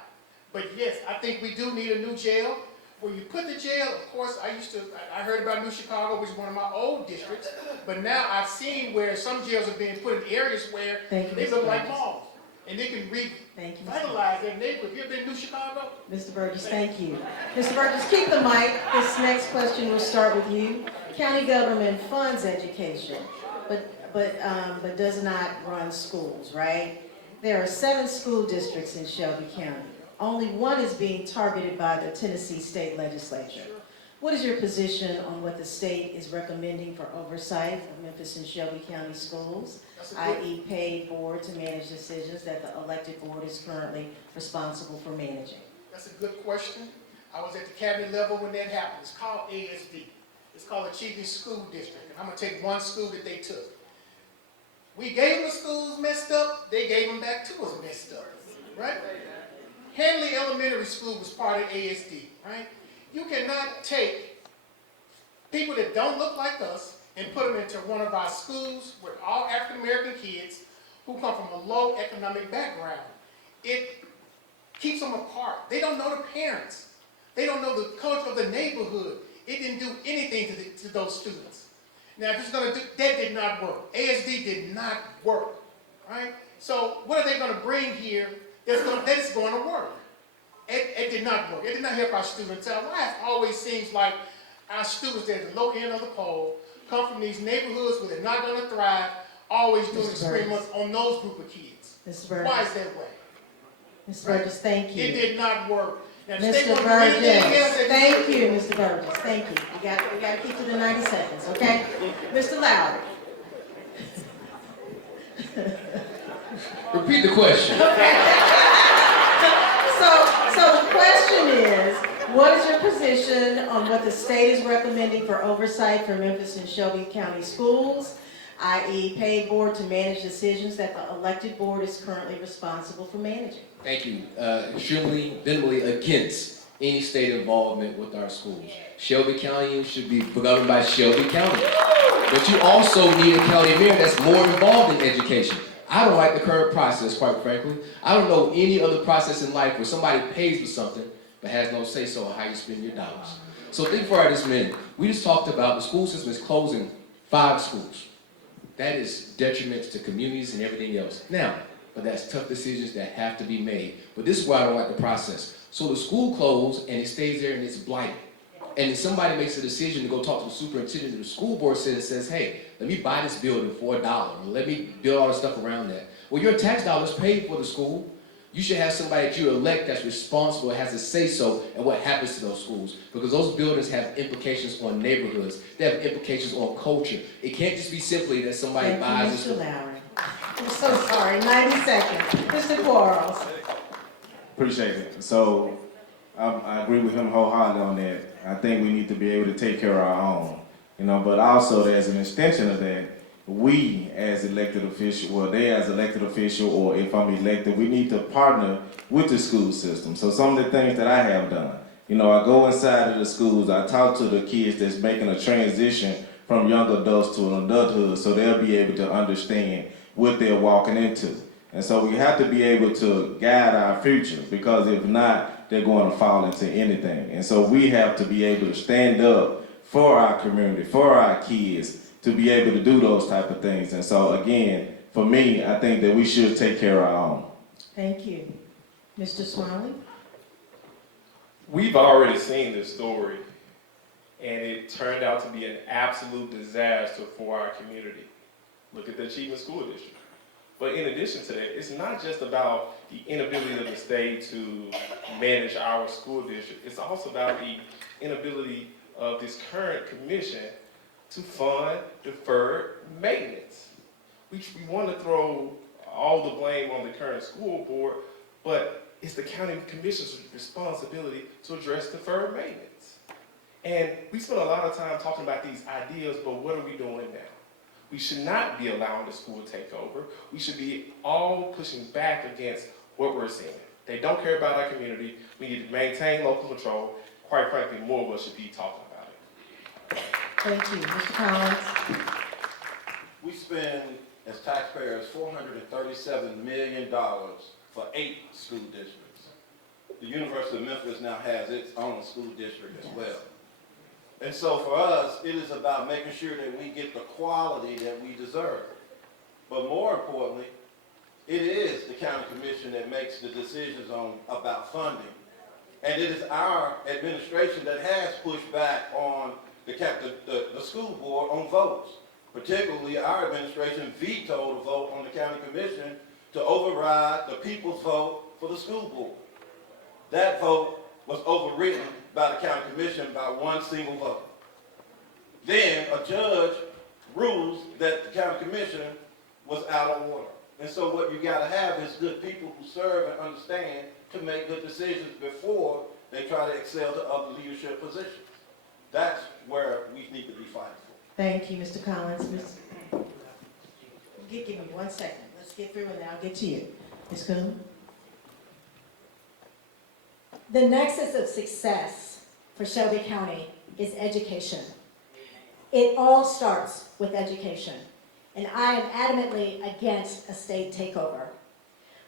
But yes, I think we do need a new jail. When you put the jail, of course, I heard about New Chicago, which is one of my old districts, but now I've seen where some jails are being put in areas where they look like malls. And they can revitalize their neighborhood. Have you ever been to New Chicago? Mr. Burgess, thank you. Mr. Burgess, keep the mic. This next question will start with you. County government funds education, but does not run schools, right? There are 7 school districts in Shelby County. Only one is being targeted by the Tennessee State Legislature. What is your position on what the state is recommending for oversight of Memphis and Shelby County schools, i.e. paid board to manage decisions that the elected board is currently responsible for managing? That's a good question. I was at the cabinet level when that happened. It's called ASD. It's called Achieving School District. And I'm going to take one school that they took. We gave them the schools messed up. They gave them back to us messed up. Right? Hanley Elementary School was part of ASD. Right? You cannot take people that don't look like us and put them into one of our schools with all African American kids who come from a low economic background. It keeps them apart. They don't know the parents. They don't know the culture of the neighborhood. It didn't do anything to those students. Now, if it's going to do, that did not work. ASD did not work, right? So what are they going to bring here that is going to work? It did not work. It did not help our students out. Why it always seems like our students at the low end of the pole come from these neighborhoods where they're not going to thrive, always doing experiments on those group of kids. Mr. Burgess. Why is that way? Mr. Burgess, thank you. It did not work. Now, Mr. Burgess, thank you, Mr. Burgess, thank you. We got to keep to the 90 seconds, okay? Mr. Lowry. Repeat the question. So the question is, what is your position on what the state is recommending for oversight for Memphis and Shelby County schools, i.e. paid board to manage decisions that the elected board is currently responsible for managing? Thank you. Extremely vehemently against any state involvement with our schools. Shelby County should be governed by Shelby County. But you also need a county mayor that's more involved in education. I don't like the current process, quite frankly. I don't know any other process in life where somebody pays for something but has no say-so on how you spend your dollars. So think for this minute. We just talked about the school system is closing 5 schools. That is detriment to communities and everything else. Now, but that's tough decisions that have to be made. But this is why I don't like the process. So the school closed and it stays there and it's blighted. And then somebody makes a decision to go talk to the superintendent, and the school board says, hey, let me buy this building for $1, or let me build all the stuff around that. Well, your tax dollars paid for the school. You should have somebody that you elect that's responsible, has a say-so in what happens to those schools. Because those buildings have implications on neighborhoods. They have implications on culture. It can't just be simply that somebody buys Thank you, Mr. Lowry. I'm so sorry, 90 seconds. Mr. Quarles. Appreciate it. So I agree with him wholeheartedly on that. I think we need to be able to take care of our own, but also there's an extension of that. We as elected official, or they as elected official, or if I'm elected, we need to partner with the school system. So some of the things that I have done, I go inside of the schools, I talk to the kids that's making a transition from young adults to an adulthood, so they'll be able to understand what they're walking into. And so we have to be able to guide our future, because if not, they're going to fall into anything. And so we have to be able to stand up for our community, for our kids, to be able to do those type of things. And so again, for me, I think that we should take care of our own. Thank you. Mr. Smiley? We've already seen this story, and it turned out to be an absolute disaster for our community. Look at the Achievement School District. But in addition to that, it's not just about the inability of the state to manage our school district. It's also about the inability of this current commission to fund deferred maintenance. We want to throw all the blame on the current school board, but it's the county commission's responsibility to address deferred maintenance. And we spend a lot of time talking about these ideas, but what are we doing now? We should not be allowing the school to take over. We should be all pushing back against what we're seeing. They don't care about our community. We need to maintain local control. Quite frankly, more of us should be talking about it. Thank you. Mr. Collins? We spend, as taxpayers, $437 million for 8 school districts. The University of Memphis now has its own school district as well. And so for us, it is about making sure that we get the quality that we deserve. But more importantly, it is the county commission that makes the decisions about funding. And it is our administration that has pushed back on the school board on votes. Particularly, our administration vetoed a vote on the county commission to override the people's vote for the school board. That vote was overridden by the county commission by one single vote. Then a judge rules that the county commission was out of order. And so what you gotta have is good people who serve and understand to make good decisions before they try to excel to other leadership positions. That's where we need to be fighting for. Thank you, Mr. Collins. Give me 1 second. Let's get through and then I'll get to you. Ms. Coon? The nexus of success for Shelby County is education. It all starts with education, and I am adamantly against a state takeover.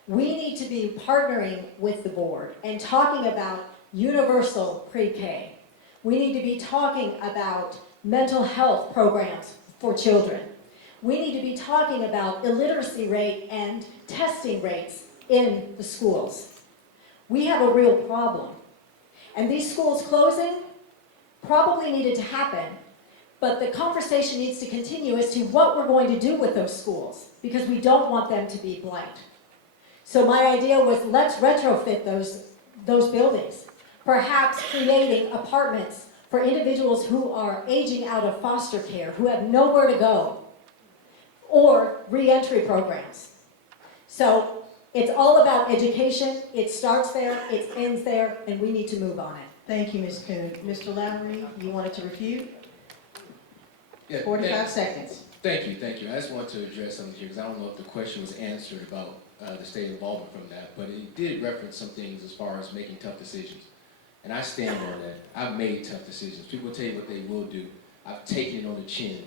We need to be partnering with the board and talking about universal pre-K. We need to be talking about mental health programs for children. We need to be talking about illiteracy rate and testing rates in the schools. We have a real problem. And these schools closing probably needed to happen, but the conversation needs to continue as to what we're going to do with those schools, because we don't want them to be blank. So my idea was, let's retrofit those buildings, perhaps creating apartments for individuals who are aging out of foster care, who have nowhere to go, or reentry programs. So it's all about education. It starts there, it ends there, and we need to move on it. Thank you, Ms. Coon. Mr. Lowry, you wanted to refute? Yeah, 45 seconds. Thank you. I just wanted to address something here, because I don't know if the question was answered about the state involvement from that, but it did reference some things as far as making tough decisions. And I stand on that. I've made tough decisions. People tell you what they will do. I've taken it on the chin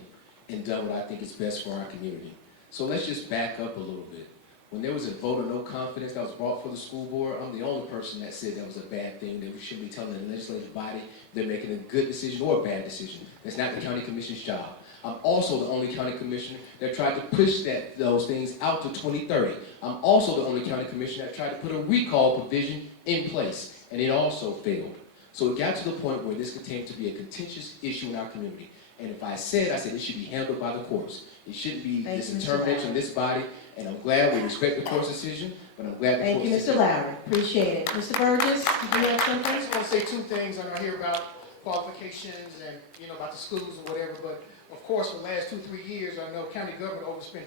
and done what I think is best for our community. So let's just back up a little bit. When there was a vote of no confidence that was brought for the school board, I'm the only person that said that was a bad thing, that we shouldn't be telling the legislative body they're making a good decision or a bad decision. That's not the county commission's job. I'm also the only county commissioner that tried to push those things out to 2030. I'm also the only county commissioner that tried to put a recall provision in place, and it also failed. So it got to the point where this continued to be a contentious issue in our community. And if I said it should be handled by the courts. It shouldn't be this interpretation in this body, and I'm glad we respect the court's decision, but I'm glad the Thank you, Mr. Lowry. Appreciate it. Mr. Burgess, did you have something? I just want to say two things. I hear about qualifications and, about the schools or whatever, but of course, for the last 2-3 years, I know county government overspent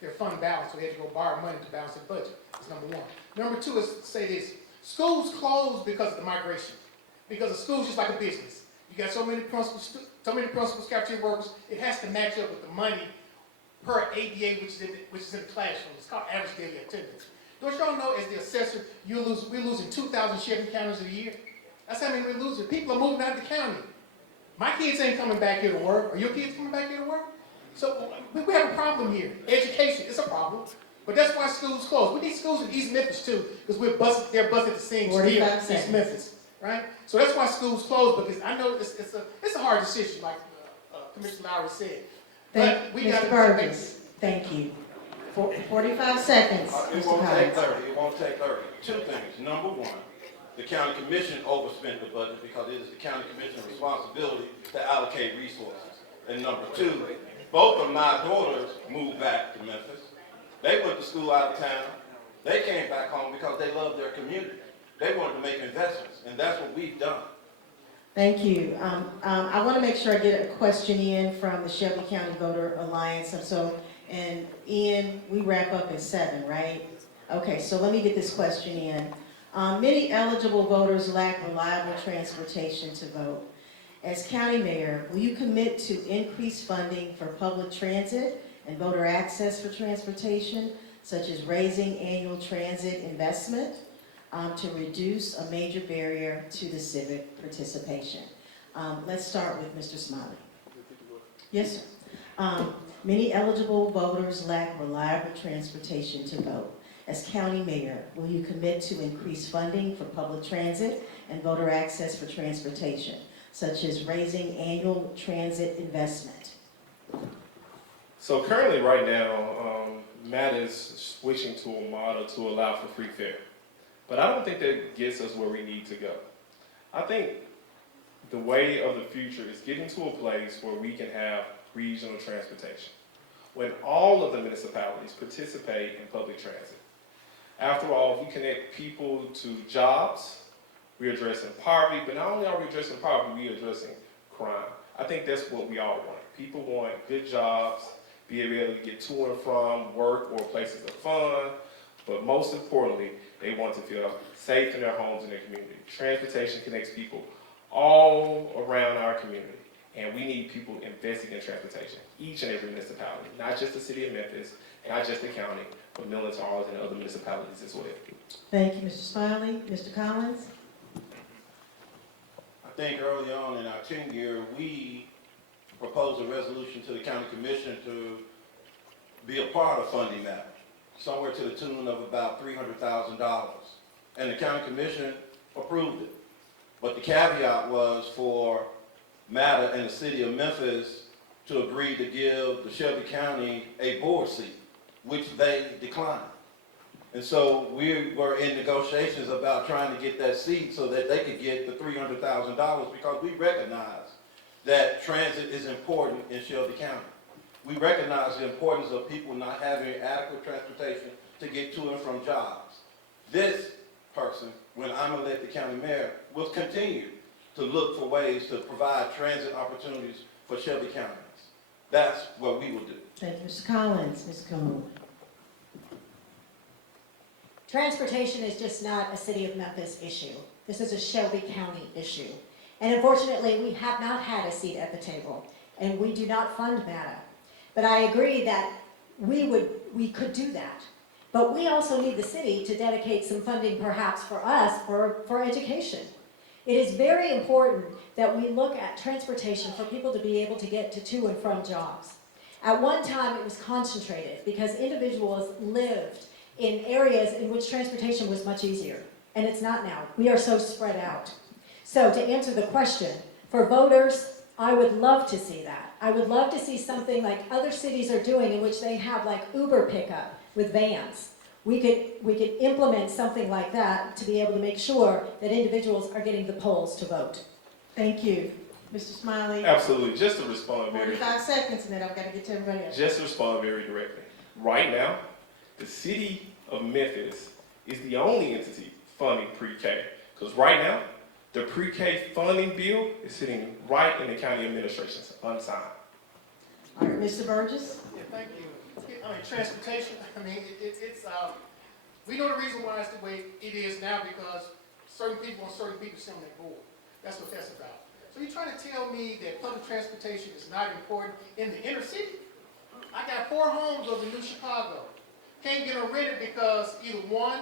their fund balance, so they had to go borrow money to balance their budget. That's number one. Number two is to say this: schools closed because of the migration. Because a school's just like a business. You got so many principals, cafeteria workers. It has to match up with the money per ADA, which is in the classroom. It's called average daily attendance. Don't y'all know, as the assessor, we're losing 2,000 Shelby counties a year? That's how many we're losing. People are moving out of the county. My kids ain't coming back here to work. Are your kids coming back here to work? So we have a problem here. Education is a problem. But that's why schools close. We need schools in East Memphis too, because they're busted at the same steel in East Memphis, right? So that's why schools close, because I know it's a hard decision, like Commissioner Lowry said. Mr. Burgess, thank you. 45 seconds, It Mr. won't take Collins. 30. It won't take 30. Two things. Number one, the county commission overspent the budget because it is the county commission's responsibility to allocate resources. And number two, both of my daughters moved back to Memphis. They went to school out of town. They came back home because they loved their community. They wanted to make investments, and that's what we've done. Thank you. I want to make sure I get a question in from the Shelby County Voter Alliance. And Ian, we wrap up at 7, right? Okay, so let me get this question in. Many eligible voters lack reliable transportation to vote. As county mayor, will you commit to increase funding for public transit and voter access for transportation, such as raising annual transit investment to reduce a major barrier to the civic participation? Let's start with Mr. Smiley. Yes, sir. Many eligible voters lack reliable transportation to vote. As county mayor, will you commit to increase funding for public transit and voter access for transportation, such as raising annual transit investment? So currently, right now, Matt is switching to a model to allow for free fare. But I don't think that gets us where we need to go. I think the way of the future is getting to a place where we can have regional transportation, when all of the municipalities participate in public transit. After all, if we connect people to jobs, we're addressing poverty, but not only are we addressing poverty, we're addressing crime. I think that's what we all want. People want good jobs, be able to get to and from work or places of fun, but most importantly, they want to feel safe in their homes and their community. Transportation connects people all around our community, and we need people investing in transportation, each and every municipality, not just the city of Memphis, not just the county, but Millen Charles and other municipalities as well. Thank you, Mr. Smiley. Mr. Collins? I think early on in our tenure, we proposed a resolution to the county commission to be a part of funding that, somewhere to the tune of about $300,000. And the county commission approved it. But the caveat was for MATA and the city of Memphis to agree to give the Shelby County a board seat, which they declined. And so we were in negotiations about trying to get that seat so that they could get the $300,000, because we recognize that transit is important in Shelby County. We recognize the importance of people not having adequate transportation to get to and from jobs. This person, when I'm elected county mayor, will continue to look for ways to provide transit opportunities for Shelby counties. That's what we will do. Thank you, Mr. Collins. Ms. Coon? Transportation is just not a city of Memphis issue. This is a Shelby County issue. And unfortunately, we have not had a seat at the table, and we do not fund MATA. But I agree that we could do that. But we also need the city to dedicate some funding perhaps for us for education. It is very important that we look at transportation for people to be able to get to and from jobs. At one time, it was concentrated because individuals lived in areas in which transportation was much easier. And it's not now. We are so spread out. So to answer the question, for voters, I would love to see that. I would love to see something like other cities are doing, in which they have like Uber pickup with vans. We could implement something like that to be able to make sure that individuals are getting the polls to vote. Thank you. Mr. Smiley? Absolutely. Just to respond very 45 seconds, and then I've got to get to everybody else. Just to respond very directly. Right now, the city of Memphis is the only entity funding pre-K. Because right now, the pre-K funding bill is sitting right in the county administration's unsigned. All right, Mr. Burgess? Yeah, thank you. I mean, transportation, we know the reason why it's the way it is now, because certain people sit on that board. That's what that's about. So you're trying to tell me that public transportation is not important in the inner city? I got 4 homes over New Chicago. Can't get them rented because either one,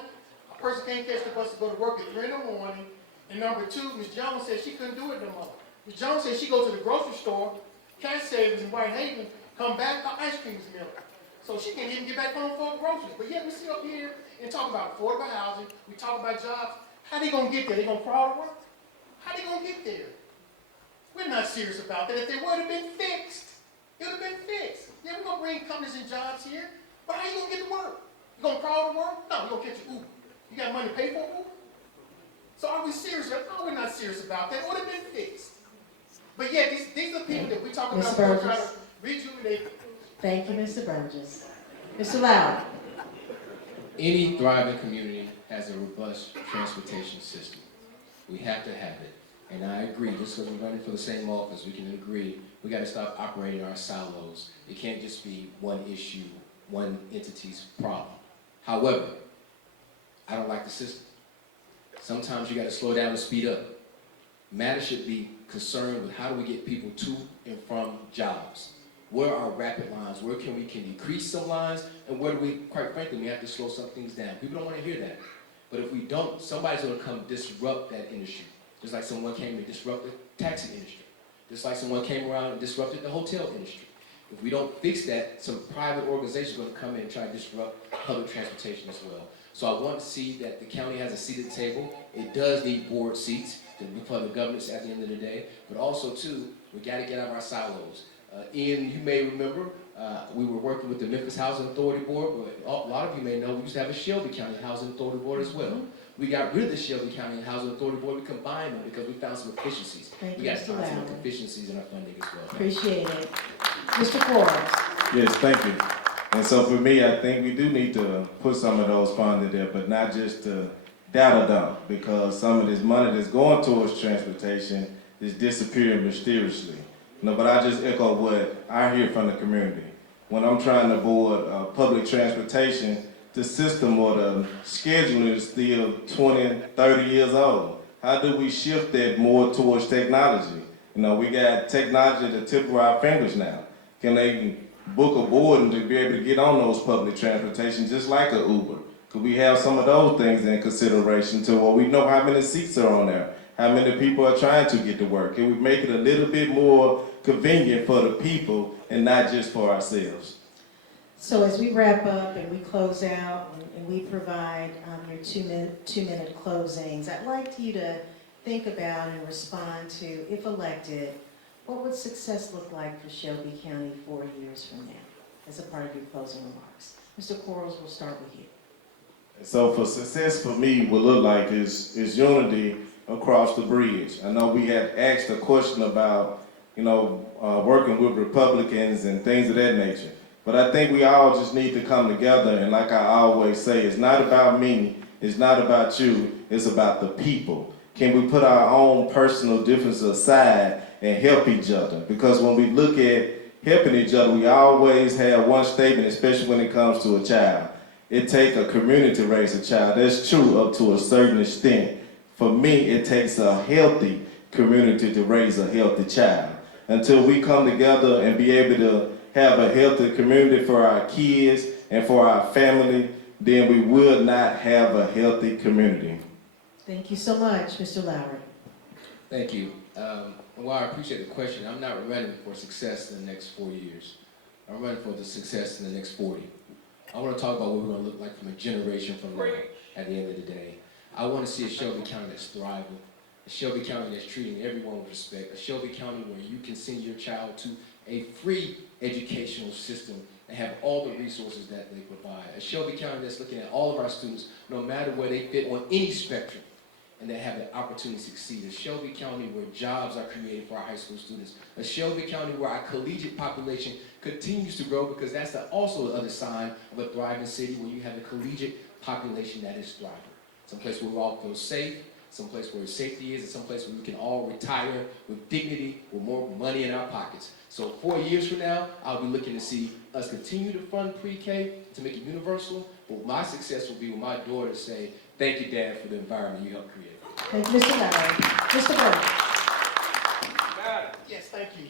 a person can't catch the bus to go to work at 3 in the morning, and number 2, Ms. Jones said she couldn't do it no more. Ms. Jones said she goes to the grocery store, cash savings in Whitehaven, come back, her ice cream is melted. So she can't even get back home for her groceries. But yet we sit up here and talk about affordable housing, we talk about jobs. How they gonna get there? They gonna crawl to work? How they gonna get there? We're not serious about that. If they would have been fixed, it would have been fixed. Yeah, we're gonna bring companies and jobs here, but how you gonna get to work? You gonna crawl to work? No, you gonna catch an Uber. You got money to pay for Uber? So are we serious? No, we're not serious about that. It would have been fixed. But yeah, these are people that we talk about who are trying to rejuvenate. Thank you, Mr. Burgess. Mr. Loud? Any thriving community has a robust transportation system. We have to have it. And I agree, just because we're running for the same office, we can agree, we got to stop operating our silos. It can't just be one issue, one entity's problem. However, I don't like the system. Sometimes you got to slow down and speed up. MATA should be concerned with how do we get people to and from jobs. Where are rapid lines? Where can we decrease some lines? And where do we, quite frankly, we have to slow some things down. People don't want to hear that. But if we don't, somebody's going to come disrupt that industry. Just like someone came and disrupted the taxi industry. Just like someone came around and disrupted the hotel industry. If we don't fix that, some private organization is going to come in and try to disrupt public transportation as well. So I want to see that the county has a seat at the table. It does need board seats for the governance at the end of the day. But also, too, we got to get out of our silos. Ian, you may remember, we were working with the Memphis Housing Authority Board, but a lot of you may know we used to have a Shelby County Housing Authority Board as well. We got rid of the Shelby County Housing Authority Board. We combined them because we found some efficiencies. Thank We you, got Mr. to find some Loudon. efficiencies in our funding as well. Appreciate it. Mr. Quarles. Yes, thank you. And so for me, I think we do need to put some of those funds in there, but not just to data dump, because some of this money that's going towards transportation is disappearing mysteriously. No, but I just echo what I hear from the community. When I'm trying to board public transportation, the system or the scheduling is still 20, 30 years old. How do we shift that more towards technology? You know, we got technology at the tip of our fingers now. Can they book a board and to be able to get on those public transportation just like a Uber? Could we have some of those things in consideration too, where we know how many seats are on there, how many people are trying to get to work? Can we make it a little bit more convenient for the people and not just for ourselves? So as we wrap up and we close out and we provide your two-minute closings, I'd like you to think about and respond to, if elected, what would success look like for Shelby County 4 years from now as a part of your closing remarks? Mr. Quarles, we'll start with you. So for success for me would look like is unity across the bridge. I know we had asked a question about, working with Republicans and things of that nature. But I think we all just need to come together, and like I always say, it's not about me, it's not about you, it's about the people. Can we put our own personal differences aside and help each other? Because when we look at helping each other, we always have one statement, especially when it comes to a child. It takes a community to raise a child. That's true up to a certain extent. For me, it takes a healthy community to raise a healthy child. Until we come together and be able to have a healthy community for our kids and for our family, then we will not have a healthy community. Thank you so much, Mr. Lowry. Thank you. While I appreciate the question, I'm not running for success in the next 4 years. I'm running for the success in the next 40. I want to talk about what we're going to look like from a generation from now at the end of the day. I want to see a Shelby County that's thriving, a Shelby County that's treating everyone with respect, a Shelby County where you can send your child to a free educational system and have all the resources that they provide. A Shelby County that's looking at all of our students, no matter where they fit on any spectrum, and they have the opportunity to succeed. A Shelby County where jobs are created for our high school students. A Shelby County where our collegiate population continues to grow, because that's also the other sign of a thriving city, when you have a collegiate population that is thriving. Someplace where we all feel safe, someplace where safety is, and someplace where we can all retire with dignity, with more money in our pockets. So 4 years from now, I'll be looking to see us continue to fund pre-K to make it universal, but my success will be with my daughter say, thank you, Dad, for the environment you helped create. Thank you, Mr. Lowry. Mr. Burke. Yes, thank you.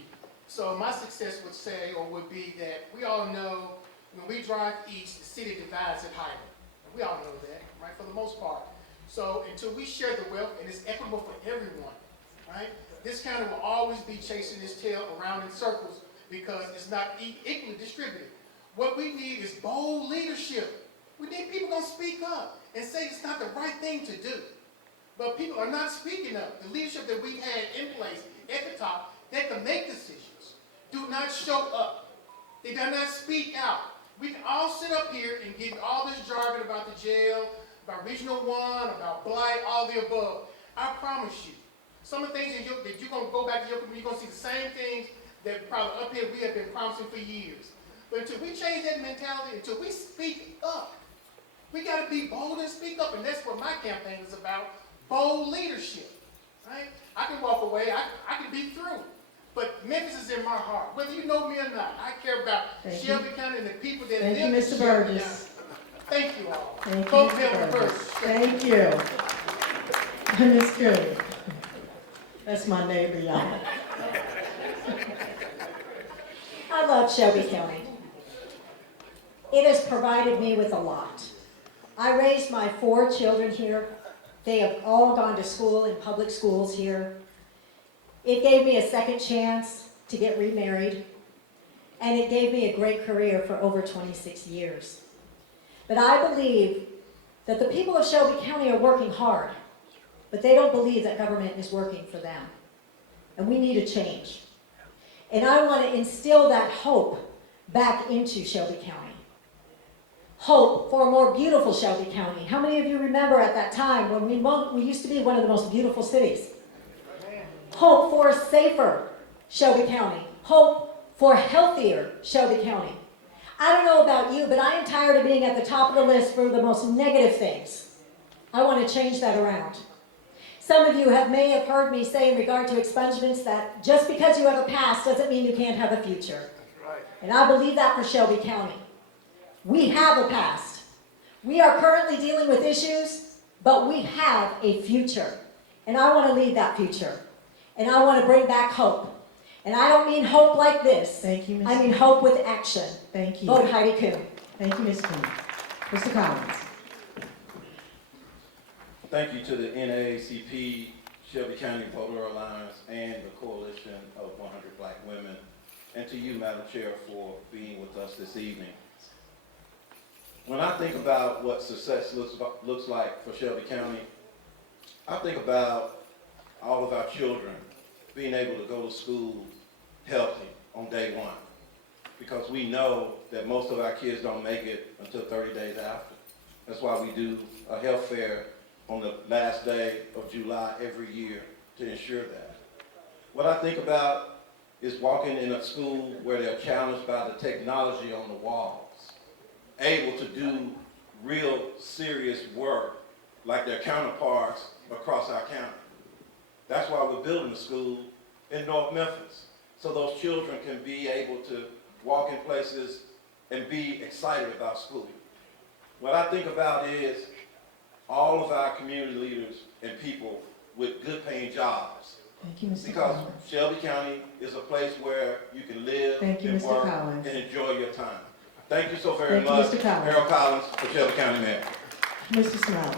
So my success would say, or would be, that we all know when we drive east, the city divides at Highland. We all know that, right, for the most part. So until we share the wealth and it's equitable for everyone, right, this county will always be chasing its tail around in circles because it's not equally distributed. What we need is bold leadership. We need people going to speak up and say it's not the right thing to do. But people are not speaking up. The leadership that we've had in place at the top that can make decisions do not show up. They do not speak out. We can all sit up here and give all this jargon about the jail, about Regional 1, about blight, all the above. I promise you, some of the things that you're going to go back to your community, you're going to see the same things that probably up here we have been promising for years. But until we change that mentality, until we speak up, we got to be bold and speak up. And that's what my campaign is about, bold leadership. Right? I can walk away, I can be through. But Memphis is in my heart. Whether you know me or not, I care about Shelby County and the people that live in Mr. Shelby Burgess. County. Thank you all. Thank you, Vote Mr. Memphis Burgess. first. Thank you. Ms. Cooney. That's my neighbor, y'all. I love Shelby County. It has provided me with a lot. I raised my 4 children here. They have all gone to school in public schools here. It gave me a second chance to get remarried, and it gave me a great career for over 26 years. But I believe that the people of Shelby County are working hard, but they don't believe that government is working for them. And we need a change. And I want to instill that hope back into Shelby County. hope for a more beautiful Shelby County. How many of you remember at that time when we used to be one of the most beautiful cities? Hope for a safer Shelby County. Hope for healthier Shelby County. I don't know about you, but I am tired of being at the top of the list for the most negative things. I want to change that around. Some of you may have heard me say in regard to expungements that just because you have a past doesn't mean you can't have a future. And I believe that for Shelby County. We have a past. We are currently dealing with issues, but we have a future. And I want to lead that future. And I want to bring back hope. And I don't mean hope like this. Thank you, Ms. I mean hope with action. Thank you. Vote Heidi Kuhn. Thank you, Ms. Coon. Mr. Collins. Thank you to the NAACP Shelby County Voter Alliance and the Coalition of 100 Black Women, and to you, Madam Chair, for being with us this evening. When I think about what success looks like for Shelby County, I think about all of our children being able to go to school healthy on day one, because we know that most of our kids don't make it until 30 days after. That's why we do a health fair on the last day of July every year to ensure that. What I think about is walking in a school where they're challenged by the technology on the walls, able to do real serious work like their counterparts across our county. That's why we're building a school in North Memphis, so those children can be able to walk in places and be excited about school. What I think about is all of our community leaders and people with good paying jobs. Thank you, Mr. Because Collins. Shelby County is a place where you can live Thank you, and Mr. work Collins. and enjoy your time. Thank you so very Thank you, much. Mr. Collins. Harold Collins for Shelby County Mayor. Mr. Smiley.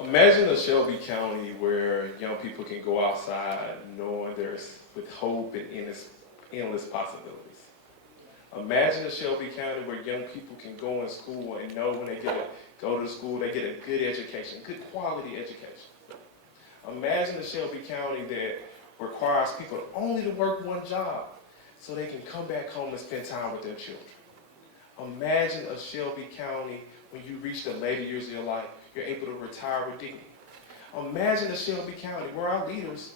Imagine a Shelby County where young people can go outside knowing there's with hope and endless possibilities. Imagine a Shelby County where young people can go in school and know when they go to school, they get a good education, good quality education. Imagine a Shelby County that requires people only to work one job so they can come back home and spend time with their children. Imagine a Shelby County when you reach the later years of your life, you're able to retire with dignity. Imagine a Shelby County where our leaders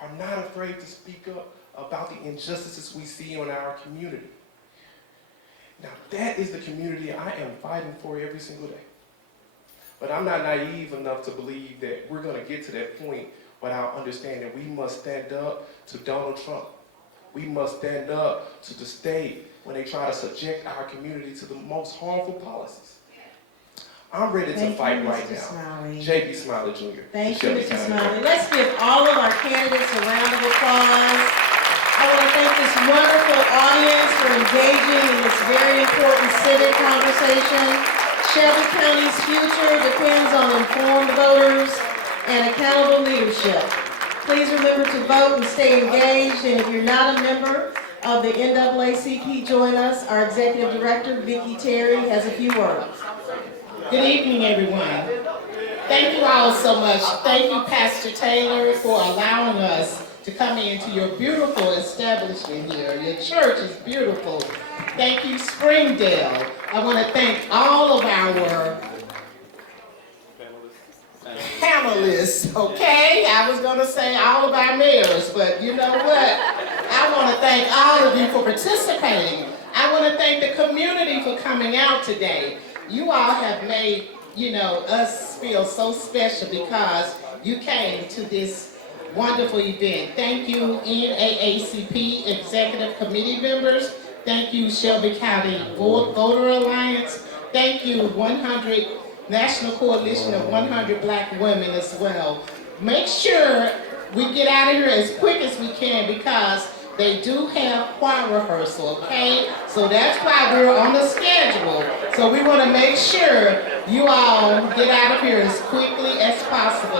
are not afraid to speak up about the injustices we see in our community. Now that is the community I am fighting for every single day. But I'm not naive enough to believe that we're going to get to that point without understanding we must stand up to Donald Trump. We must stand up to the state when they try to subject our community to the most harmful policies. I'm ready to fight right now. Smiley. J.B. Smiley Jr. Thank you, Shelby Mr. County. Smiley. Let's give all of our candidates a round of applause. I want to thank this wonderful audience for engaging in this very important civic conversation. Shelby County's future depends on informed voters and accountable leadership. Please remember to vote and stay engaged, and if you're not a member of the NAACP, join us. Our Executive Director, Vicki Terry, has a few words. Good evening, everyone. Thank you all so much. Thank you, Pastor Taylor, for allowing us to come into your beautiful establishment here. Your church is beautiful. Thank you, Springdale. I want to thank all of our panelists, okay? I was going to say all of our mayors, but you know what? I want to thank all of you for participating. I want to thank the community for coming out today. You all have made, us feel so special because you came to this wonderful event. Thank you, NAACP Executive Committee members. Thank you, Shelby County Voter Alliance. Thank you, National Coalition of 100 Black Women as well. Make sure we get out of here as quick as we can because they do have choir rehearsal, okay? So that's why we're on the schedule. So we want to make sure you all get out of here as quickly as possible.